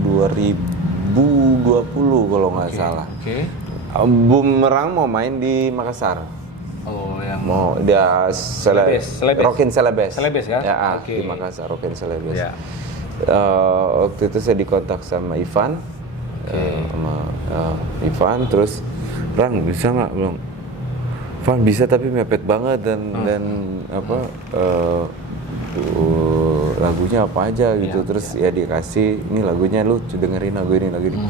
2020 kalau nggak salah. Bumerang mau main di Makassar. Oh, yang mau dia Rockin Celebes kan? Ya, di Makassar Rockin Celebes. Waktu itu saya dikontak sama Ivan, Ivan, terus Rang bisa nggak? Bilang, Van bisa tapi mepet banget dan lagunya apa aja gitu. Terus ya dikasih ini lagunya, lu dengerin lagu ini.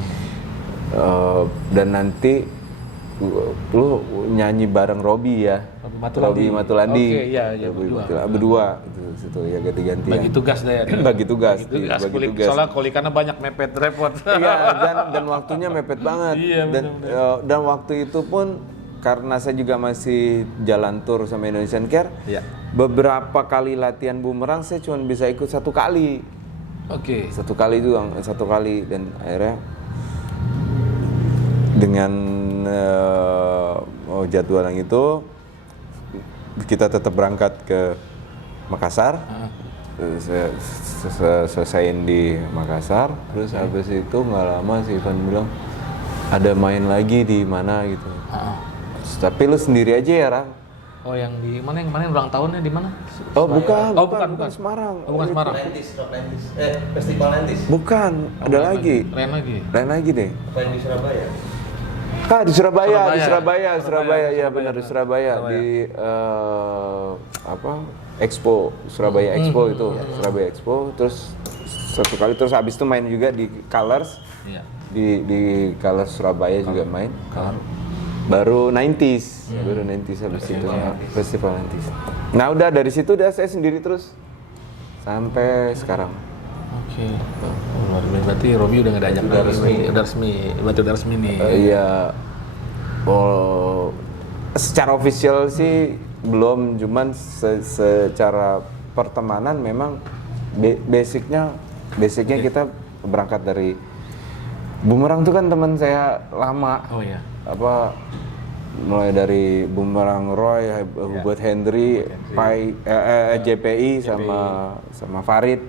Dan nanti lu nyanyi bareng Robi ya. Robi Matulandi. Oke, iya, berdua gitu situ ya, ganti-gantian. Bagi tugas deh. Bagi tugas. Soalnya kolikannya banyak, mepet, repot. Iya, dan waktunya mepet banget. Iya, dan waktu itu pun karena saya juga masih jalan tour sama Indonesian Care. Beberapa kali latihan bumerang saya cuma bisa ikut satu kali. Satu kali dan akhirnya dengan jadwal yang itu kita tetap berangkat ke Makassar. Selesaiin di Makassar, terus habis itu nggak lama si Ivan bilang ada main lagi di mana gitu. Tapi lu sendiri aja ya, Rang. Oh, yang di mana, yang kemarin ulang tahunnya di mana? Oh, bukan Semarang. Bukan Semarang. Festival Lentis. Bukan, ada lagi. Lain lagi deh. Apa yang di Surabaya? Di Surabaya, ya benar di Surabaya. Di Expo, Surabaya Expo itu, Surabaya Expo. Terus satu kali, terus habis itu main juga di Colors, di Colors Surabaya juga main. Baru 90s, habis itu festival 90s. Nah udah dari situ saya sendiri terus sampai sekarang. Oke. Berarti Robi udah nggak diajak udah resmi nih. Iya. Secara official sih belum, cuman secara pertemanan memang basicnya kita berangkat dari Bumerang tuh kan teman saya lama. Oh iya. Mulai dari Bumerang Roy, Hubert Hendry, JPI sama Farid.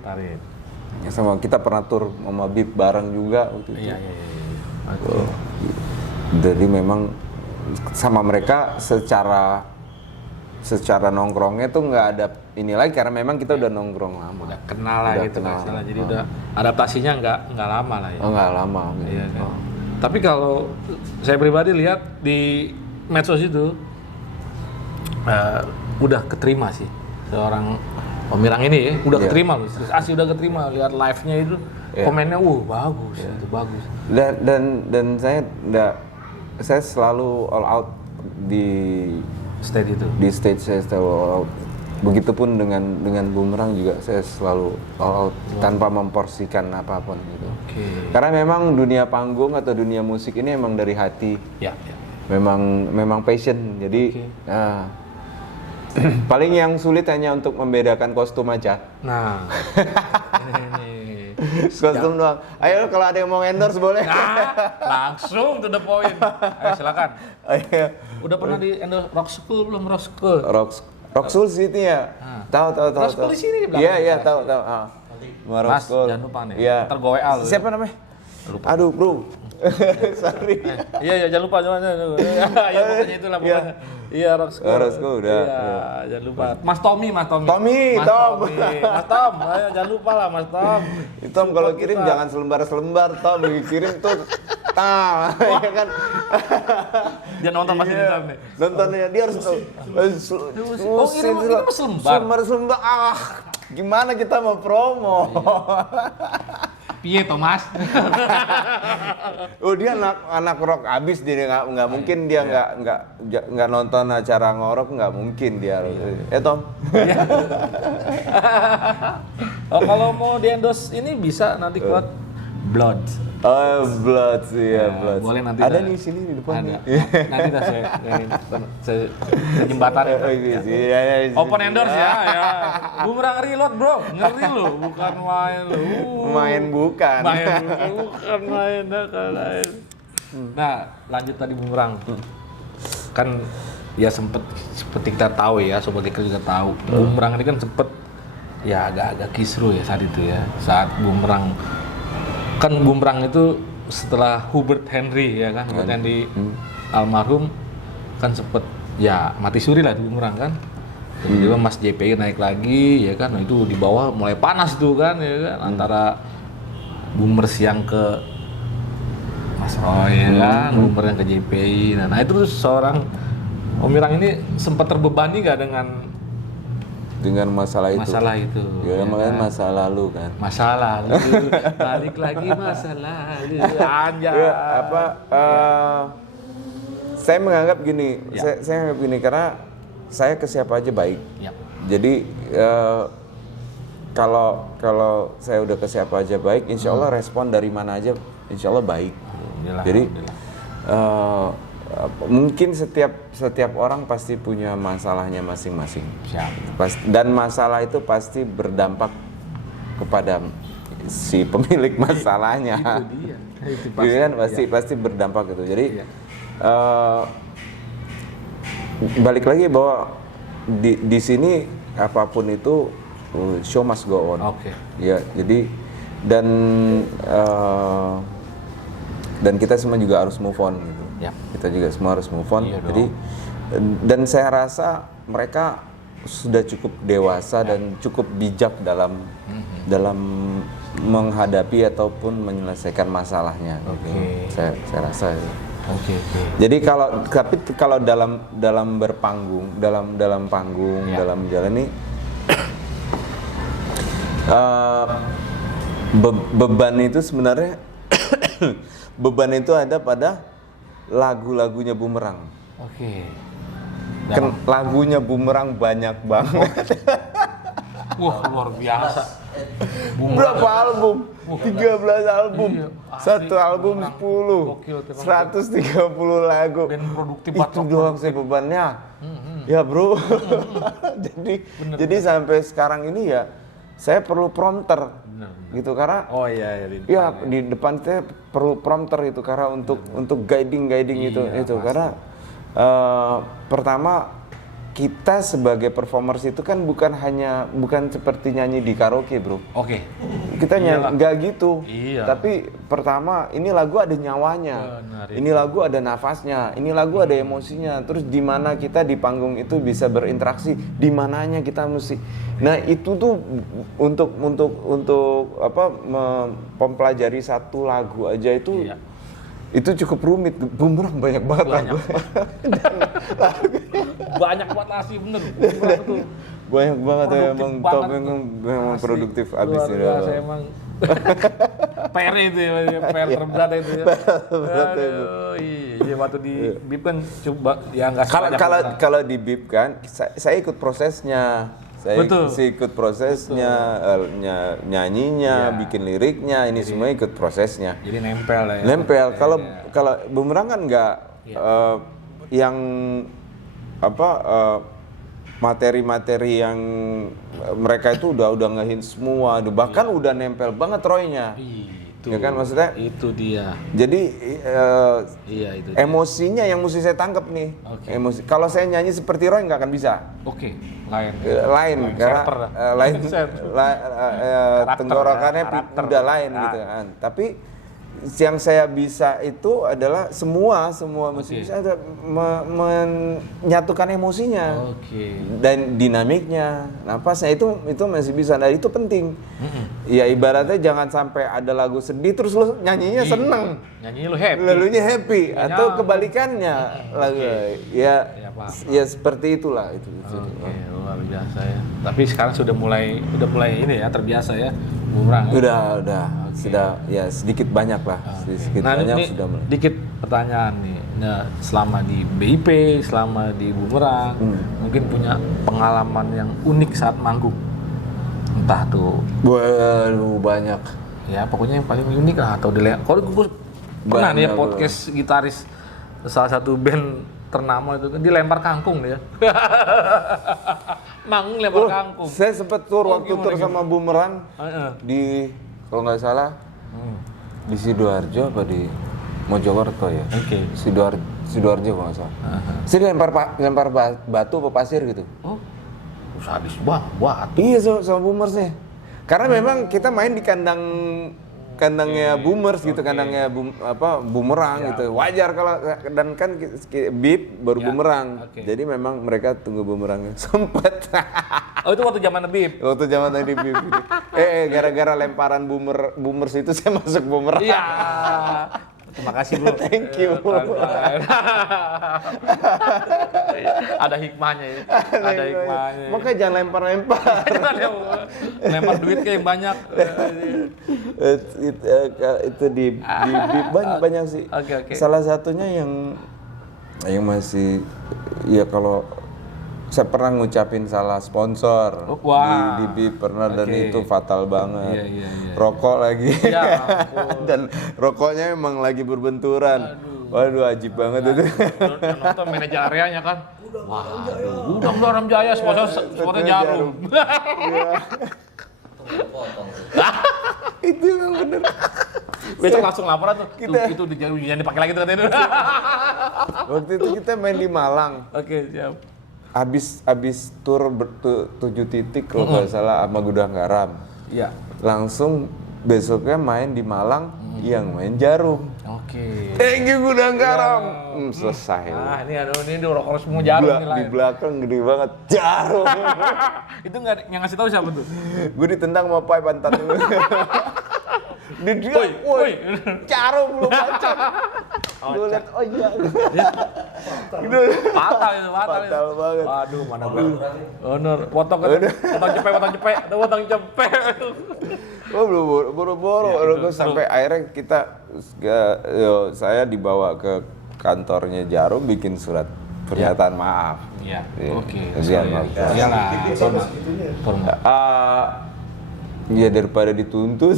Ya, sama kita pernah tur sama Bib bareng juga waktu itu. Iya. Okay. Jadi memang sama mereka secara nongkrongnya tuh nggak ada ini lagi karena memang kita udah nongkrong lama. Udah kenal lah gitu kan. Jadi udah adaptasinya nggak lama lah ya. Nggak lama. Iya kan. Tapi kalau saya pribadi lihat di medsos itu udah keterima sih seorang Omirang ini ya, udah keterima loh. Asli udah keterima, lihat live-nya itu komennya bagus, itu bagus. Dan saya selalu all out di stage itu. Di stage saya selalu all out. Begitupun dengan Bumerang juga saya selalu all out tanpa memporsikan apapun gitu. Okay. Karena memang dunia panggung atau dunia musik ini emang dari hati. Ya. Memang passion. Jadi paling yang sulit hanya untuk membedakan kostum aja. Nah, ini. Kostum doang. Ayo kalau ada yang mau endorse boleh. Langsung to the point. Ayo silakan. Udah pernah di endorse Rock School belum? Rock School City ya. Tahu. Rock School di sini di belakang. Iya, tahu. Mas, jangan lupa nih. Iya. Ntar gue WA lu. Siapa namanya? Lupa. Aduh, bro. Sorry. Iya, jangan lupa. Ya, pokoknya itulah pokoknya. Iya, Rock School udah. Iya, jangan lupa. Mas Tommy. Tom. Mas Tom, ayo jangan lupa lah Mas Tom. Tom kalau kirim jangan selembar-selembar, Tom. Kirim tuh ya kan. Dia nonton pasti nonton nih. Nontonnya dia harus ini selembar. Gimana kita mau promo? Piye Thomas? Dia anak rock abis, dia nggak mungkin dia nggak nonton acara ngorok, nggak mungkin dia. Tom. Kalau mau di endorse ini bisa nanti keluar Blood. Blood sih ya, Blood. Boleh nanti. Ada di sini di depan. Ada. Nanti saya jembatan. Iya. Open endorse ya. Bumerang reload bro, ngeri lo, bukan main lo. Main bukan main. Nah, lanjut tadi Bumerang. Kan ya sempet seperti kita tahu ya, Sobat Iker juga tahu. Bumerang ini kan sempet ya agak kisruh ya saat itu ya. Saat Bumerang itu setelah Hubert Hendry ya kan, Hubert Hendry almarhum kan sempet ya mati suri lah di Bumerang kan. Tiba-tiba Mas JPI naik lagi ya kan, itu di bawah mulai panas tuh kan ya kan, antara Boomers yang ke Mas Roy ya kan, Boomer yang ke JPI. Nah itu seorang Omirang ini sempat terbebani nggak dengan masalah itu. Ya, makanya kan? masa lalu kan. Masa lalu, balik lagi masa lalu. Anjay. Saya menganggap gini, saya menganggap gini karena saya ke siapa aja baik. Ya. Jadi kalau saya udah ke siapa aja baik, insya Allah respon dari mana aja, insya Allah baik. Jadi mungkin setiap orang pasti punya masalahnya masing-masing. Dan masalah itu pasti berdampak kepada si pemilik masalahnya. Itu pasti, kan pasti berdampak gitu. Jadi balik lagi bahwa di sini apapun itu show must go on. Ya, jadi dan kita semua juga harus move on gitu. Kita juga semua harus move on. Jadi dan saya rasa mereka sudah cukup dewasa dan cukup bijak dalam menghadapi ataupun menyelesaikan masalahnya. Saya rasa itu. Oke. Jadi kalau dalam berpanggung, dalam panggung, dalam jalan ini beban itu sebenarnya beban itu ada pada lagu-lagunya Bumerang. Oke. Lagunya Bumerang banyak banget. Wah, luar biasa. Berapa album? 13 album. Iya, Satu album 10. Gokil, 130 lagu. Band produktif Itu doang sih bebannya. Ya, Bro. Jadi sampai sekarang ini ya saya perlu prompter. Gitu karena di depan saya perlu prompter itu karena untuk guiding itu karena pertama kita sebagai performers itu kan bukan seperti nyanyi di karaoke, Bro. Oke. Kita nggak gitu. Iya. Tapi pertama ini lagu ada nyawanya. Ini lagu ada nafasnya. Ini lagu ada emosinya. Terus di mana kita di panggung itu bisa berinteraksi, di mananya kita mesti. Nah, itu tuh untuk mempelajari satu lagu aja itu itu cukup rumit. Bumerang banyak banget lagu. Banyak banget nasi bener. Banyak banget ya, memang produktif abis ini. Emang PR itu ya, PR terberat itu ya. Iya, waktu di BIP kan coba ya nggak kalau di BIP kan saya ikut prosesnya. Saya ikut prosesnya, nyanyinya, bikin liriknya, ini semua ikut prosesnya. Jadi nempel lah ya. Nempel. Kalau Bumerang kan nggak yang materi-materi yang mereka itu udah ngehin semua, bahkan udah nempel banget Roy-nya. Ya kan maksudnya? Itu dia. Jadi itu emosinya yang mesti saya tangkap nih. Emosi. Kalau saya nyanyi seperti Roy nggak akan bisa. Lain karena tenggorokannya udah lain gitu kan. Tapi yang saya bisa itu adalah semua mesti bisa menyatukan emosinya dan dinamiknya, napasnya itu masih bisa. Nah, itu penting. Ya ibaratnya jangan sampai ada lagu sedih terus lu nyanyinya seneng, lalunya happy atau kebalikannya lagu ya seperti itulah itu. Luar biasa ya. Tapi sekarang sudah mulai ini ya, terbiasa ya Bumerang. Sudah ya sedikit banyak lah. Sudah mulai. Dikit pertanyaan nih. Nah, selama di BIP, selama di Bumerang, mungkin punya pengalaman yang unik saat manggung. Entah tuh. Banyak. Ya, pokoknya yang paling unik lah atau kalau gue pernah nih ya podcast gitaris salah satu band ternama itu kan dilempar kangkung dia. Manggung lempar kangkung. Saya sempat waktu tur sama Bumerang di kalau nggak salah di Sidoarjo apa di Mojokerto ya. Sidoarjo kalau nggak salah. Saya lempar batu apa pasir gitu. Oh, sadis banget. Iya sama Boomers-nya. Karena memang kita main di kandangnya Boomers gitu, kandangnya Bumerang gitu. Wajar kalau dan kan BIP baru Bumerang. Jadi memang mereka tunggu Bumerangnya. Sempet. Oh, itu waktu zaman BIP. Waktu zaman di BIP. Gara-gara lemparan Boomers itu saya masuk Bumerang. Iya. Terima kasih, Bro. Thank you. Ada hikmahnya ya. Ada hikmahnya. Makanya jangan lempar-lempar. Lempar duit kayak banyak. Itu di banyak sih. Okay. Salah satunya yang masih ya kalau saya pernah ngucapin salah sponsor di BIP pernah dan itu fatal banget. Iya. Rokok lagi. Dan rokoknya emang lagi berbenturan. Waduh, ajib banget itu. Nonton manajer areanya kan. Waduh, udah Ram Jaya sponsor Jarum. Itu yang bener. Besok langsung laporan tuh. Itu jangan dipakai lagi tuh katanya. Waktu itu kita main di Malang. Oke, siap. Abis tur 7 titik kalau nggak salah sama Gudang Garam. Iya. Langsung besoknya main di Malang yang main Jarum. Oke. Thank you Gudang Garam. Selesai. Ini rokok semua Jarum di belakang gede banget Jarum. Itu nggak yang ngasih tahu siapa tuh? Gue ditendang sama Pai pantat dulu. Dia, woi, Jarum lu bacot. Gue liat, oh iya. Fatal itu. Fatal banget. Waduh, mana gue. Bener, potong cepet. Oh belum boro-boro. Gue sampai akhirnya saya dibawa ke kantornya Jarum bikin surat pernyataan maaf. Iya. Oke. Iyalah. Ya daripada dituntut,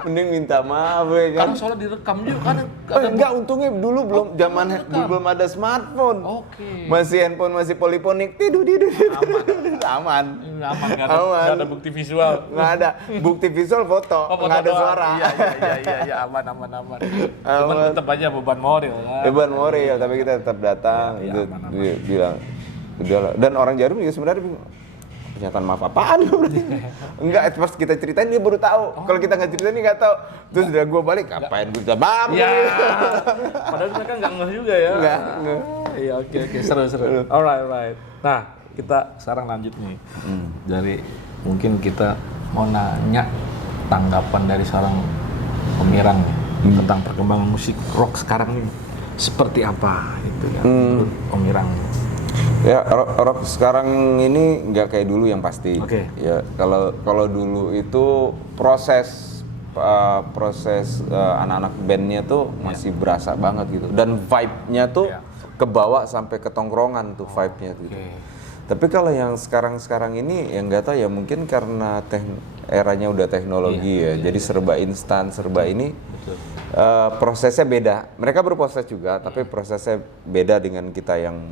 mending minta maaf ya kan. Karena soalnya direkam juga kan. Enggak, untungnya dulu belum ada smartphone. Oke. Masih handphone masih poliponik, tidur. Aman. Nggak ada bukti visual. Nggak ada bukti visual foto, nggak ada suara. Iya, aman. Cuman tetap aja beban moral kan. Beban moral, tapi kita tetap datang. Dia bilang, udahlah. Dan orang Jarum juga sebenarnya bingung. Pernyataan maaf apaan lu? Enggak, pas kita ceritain dia baru tahu. Kalau kita nggak ceritain dia nggak tahu. Terus udah gue balik, ngapain gue minta maaf? Iya. Padahal mereka nggak ngeh juga ya. Nggak. Iya, oke, seru. Alright. Nah, kita sekarang lanjut nih. Dari mungkin kita mau nanya tanggapan dari seorang pemirang nih tentang perkembangan musik rock sekarang nih. Seperti apa itu ya menurut pemirang? Ya, rock sekarang ini nggak kayak dulu yang pasti. Oke. Ya, kalau dulu itu proses anak-anak bandnya tuh masih berasa banget gitu. Dan vibe-nya tuh kebawa sampai ke tongkrongan tuh vibe-nya gitu. Tapi kalau yang sekarang ini yang nggak tahu ya, mungkin karena eranya udah teknologi jadi serba instan, serba ini. Prosesnya beda. Mereka berproses juga, tapi prosesnya beda dengan kita yang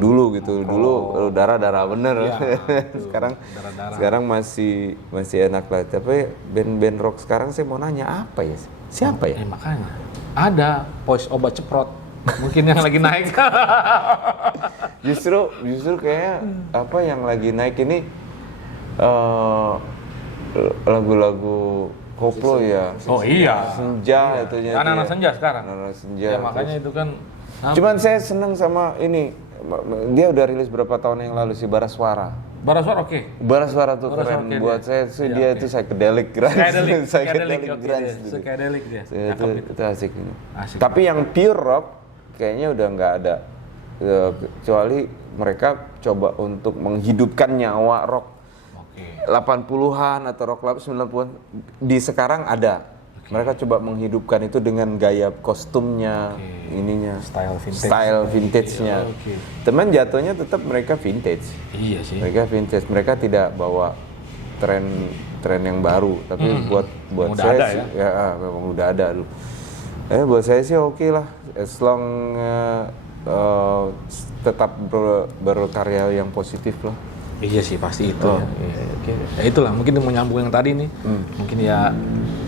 dulu gitu. Dulu darah bener. Sekarang masih enak lah. Tapi band rock sekarang saya mau nanya apa ya? Siapa ya? Makanya ada Voice Obat Ceprot. Mungkin yang lagi naik. Justru kayaknya apa yang lagi naik ini lagu-lagu koplo ya. Oh iya. Senja itu ya. Anak-anak senja sekarang. Anak-anak senja. Ya makanya itu kan. Cuman saya seneng sama ini. Dia udah rilis berapa tahun yang lalu sih, Bara Suara. Bara Suara oke. Bara Suara tuh keren buat saya sih, dia itu psychedelic grunge. Psychedelic dia. Itu asik ini. Tapi yang pure rock kayaknya udah nggak ada. Kecuali mereka coba untuk menghidupkan nyawa rock 80-an atau rock 90-an di sekarang ada. Mereka coba menghidupkan itu dengan gaya kostumnya, ininya, style vintage-nya. Teman jatuhnya tetap mereka vintage. Iya sih. Mereka vintage, mereka tidak bawa tren yang baru, tapi buat saya sih, ya memang udah ada dulu. Buat saya sih oke lah, as long tetap berkarya yang positif lah. Iya sih pasti itu. Ya itulah mungkin menyambung yang tadi nih. Mungkin ya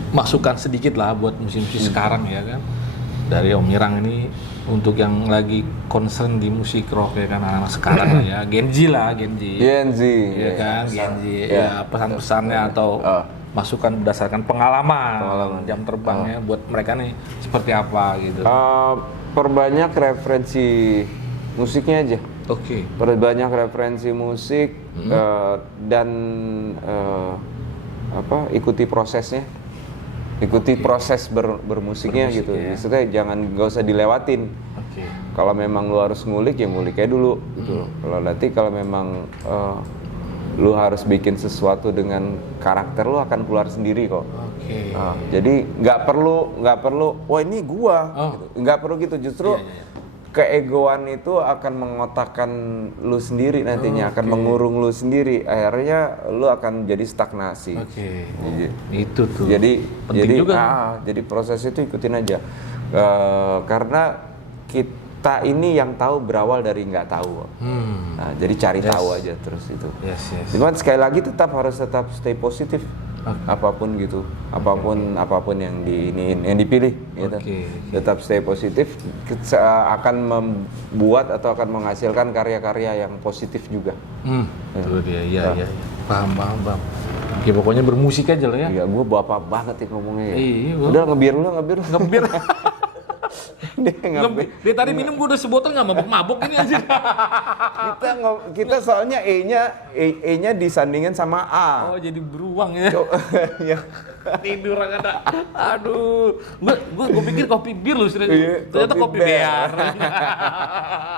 masukan sedikit lah buat musik-musik sekarang ya kan. Dari Om Irang ini untuk yang lagi concern di musik rock ya kan, anak-anak sekarang lah ya. Gen Z. Ya kan, Gen Z. Ya pesan-pesannya atau masukan berdasarkan pengalaman jam terbangnya buat mereka nih seperti apa gitu. Perbanyak referensi musiknya aja. Perbanyak referensi musik dan ikuti prosesnya, proses bermusiknya gitu. Maksudnya nggak usah dilewatin. Kalau memang lu harus ngulik ya ngulik aja dulu gitu. Kalau memang lu harus bikin sesuatu dengan karakter, lu akan keluar sendiri kok. Jadi nggak perlu wah ini gua gitu. Nggak perlu gitu, justru keegoan itu akan mengotakkan lu sendiri nantinya, akan mengurung lu sendiri. Akhirnya lu akan jadi stagnasi. Itu tuh. Jadi juga. Jadi proses itu ikutin aja. Karena kita ini yang tahu berawal dari nggak tahu. Nah, jadi cari tahu aja terus itu. Cuman sekali lagi harus tetap stay positif. Apapun gitu, apapun yang dipilih gitu. Tetap stay positif, akan membuat atau akan menghasilkan karya-karya yang positif juga. Itu dia, iya. Paham. Oke, pokoknya bermusik aja lah ya. Iya, gue bapak banget ya ngomongnya ya. Iya. Udah ngebir. Dia tadi minum gue udah sebotol nggak mabuk-mabuk ini anjir. Kita soalnya E-nya disandingin sama A. Oh jadi beruang ya. Ya. Tidur ada. Aduh, gue pikir kopi bir lu serius. Iya, Ternyata kopi kopi bear.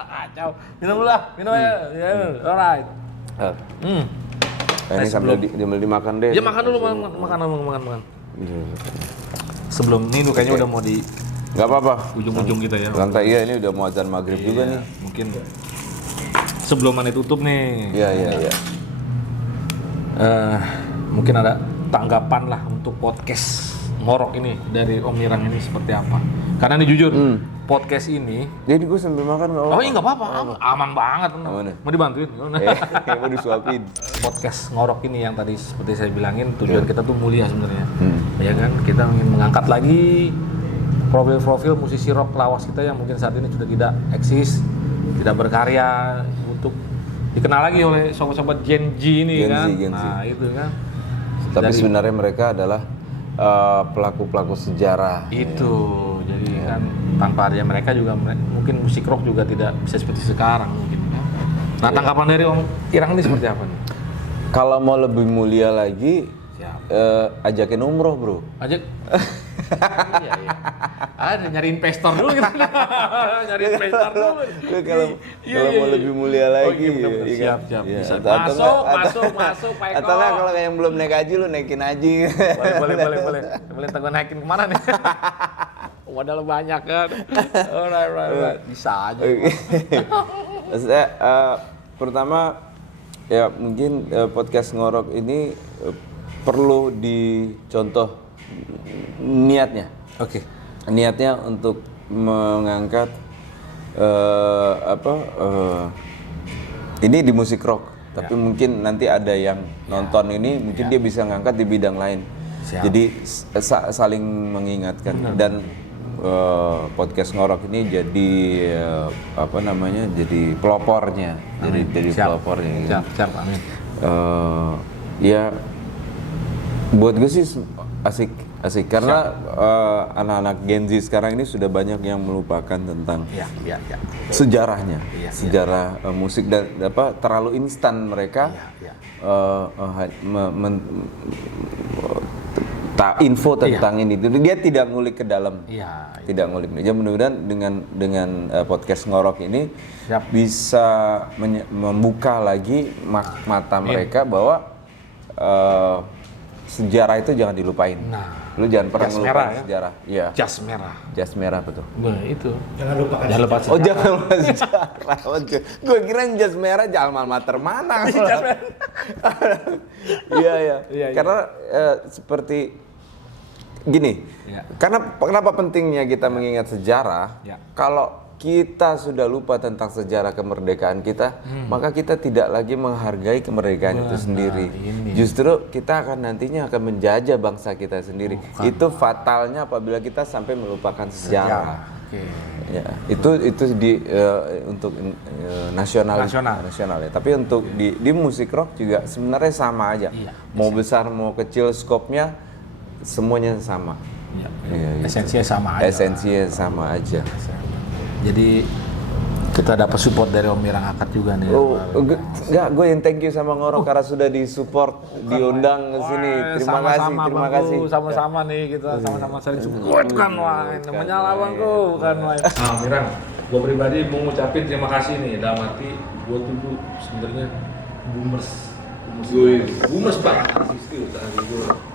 Kacau. Minum dulu lah, minum aja. Ya, alright. Ini sambil dimakan deh. Ya makan dulu, makan. Sebelum ini tuh kayaknya udah mau di Gak apa-apa. ujung-ujung kita ya. Lantai iya ini udah mau azan maghrib juga nih. Mungkin sebelum mana tutup nih. Iya. Mungkin ada tanggapan lah untuk podcast ngorok ini dari Om Mirang ini seperti apa? Karena ini jujur, podcast ini. Jadi gue sambil makan nggak apa-apa. Oh iya nggak apa-apa, aman banget. Aman ya? Mau dibantuin? Mau disuapin. Podcast ngorok ini yang tadi seperti saya bilangin tujuan kita tuh mulia sebenarnya. Ya kan, kita ingin mengangkat lagi profil-profil musisi rock lawas kita yang mungkin saat ini sudah tidak eksis, tidak berkarya untuk dikenal lagi oleh sobat-sobat Gen Z ini kan. Nah itu kan. Tapi sebenarnya mereka adalah pelaku-pelaku sejarah. Itu, jadi kan tanpa adanya mereka juga mungkin musik rock juga tidak bisa seperti sekarang mungkin. Nah tanggapan dari Om Irang ini seperti apa nih? Kalau mau lebih mulia lagi, ajakin umroh bro. Ajak. Iya. Ada nyari investor dulu gitu. Nyari investor dulu. Kalau mau lebih mulia lagi. Siap. Ya. Bisa. Masuk Pak Eko. Atau nggak kalau yang belum naik haji lu naikin haji. Boleh gue naikin kemana nih? Modal banyak kan. Alright. Bisa aja. Maksudnya pertama ya mungkin podcast ngorok ini perlu dicontoh niatnya. Oke. Niatnya untuk mengangkat ini di musik rock, tapi mungkin nanti ada yang nonton ini mungkin dia bisa ngangkat di bidang lain. Siap. Jadi saling mengingatkan. Dan podcast ngorok ini jadi jadi pelopornya. Jadi pelopornya. Siap, amin. Ya buat gue sih asik karena anak-anak Gen Z sekarang ini sudah banyak yang melupakan tentang sejarahnya, sejarah musik dan terlalu instan mereka info tentang ini. Dia tidak ngulik ke dalam, tidak ngulik. Ya mudah-mudahan dengan podcast ngorok ini bisa membuka lagi mata mereka bahwa sejarah itu jangan dilupain. Nah, lu jangan pernah ngelupain sejarah. Iya. Jas merah betul. Nah, itu. Jangan lupakan sejarah. Jangan lupa sejarah. Gue kira jas merah alma mater mana. Iya. Karena seperti gini. Ya. Karena kenapa pentingnya kita mengingat sejarah? Ya. Kalau kita sudah lupa tentang sejarah kemerdekaan kita, maka kita tidak lagi menghargai kemerdekaan itu sendiri. Justru kita akan nantinya akan menjajah bangsa kita sendiri. Itu fatalnya apabila kita sampai melupakan sejarah. Ya, itu untuk nasional ya. Tapi untuk di musik rock juga sebenarnya sama aja. Mau besar mau kecil skopnya semuanya sama. Esensinya sama aja. Jadi kita dapat support dari Om Mirang Akad juga nih. Gue yang thank you sama Ngorok karena sudah disupport, diundang ke sini. Terima kasih. Sama-sama nih kita sama-sama saling support kan lain. Namanya Bangku kan lain. Nah, Mirang, gue pribadi mau ngucapin terima kasih nih. Dalam arti gue tuh sebenarnya boomers banget sih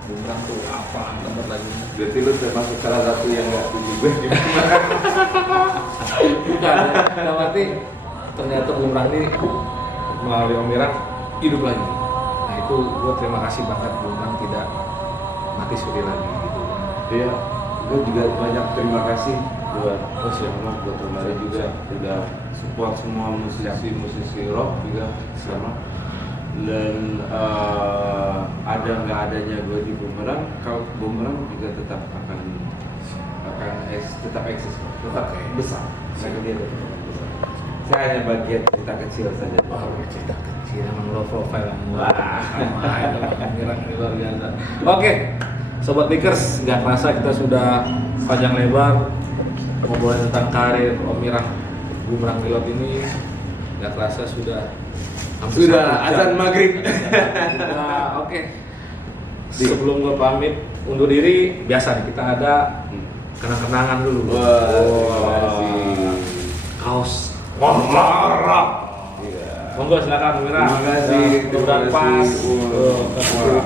Bumerang tuh apa tempat lagi. Berarti lu termasuk salah satu yang nggak setuju gue. Bukan, berarti ternyata Bumerang ini melalui Om Mirang hidup lagi. Nah itu gue terima kasih banget Bumerang tidak mati suri lagi gitu. Iya, gue juga banyak terima kasih buat buat Omari juga sudah support semua musisi rock juga sama. Dan ada nggak adanya gue di Bumerang, kalau Bumerang juga tetap akan tetap eksis, tetap besar. Dia tetap besar. Saya hanya bagian cerita kecil saja. Cerita kecil, emang low profile yang Bumerang ini luar biasa. Oke, Sobat Likers, nggak kerasa kita sudah panjang lebar ngobrolin tentang karir Om Irang Gumelang Pilot ini nggak terasa sudah azan maghrib. Oke. Sebelum gue pamit undur diri, biasa nih kita ada kenang-kenangan dulu. Kaos Marah. Monggo silakan Mira. Terima kasih. Udah pas.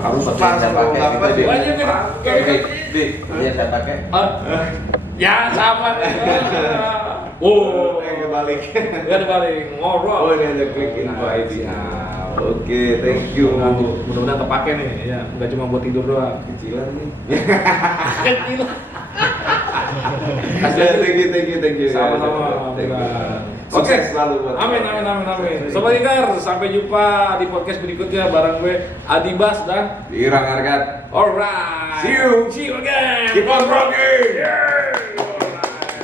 Harus pas kalau nggak pas ya. Banyak kan? Iya saya pakai. Ya sama. Oh, Kebalik. ya dibalik ngorok. Oh ini ada quick invite. Oke, thank you. Mudah-mudahan kepake nih, ya nggak cuma buat tidur doang. Kecilan nih. Kecil. Thank you. Sama-sama. Oke, selalu buat. Amin. Sobat Ingkar, sampai jumpa di podcast berikutnya bareng gue Adi Bas dan Irang Arkat. Alright. See you again. Keep on rocking. Yeah.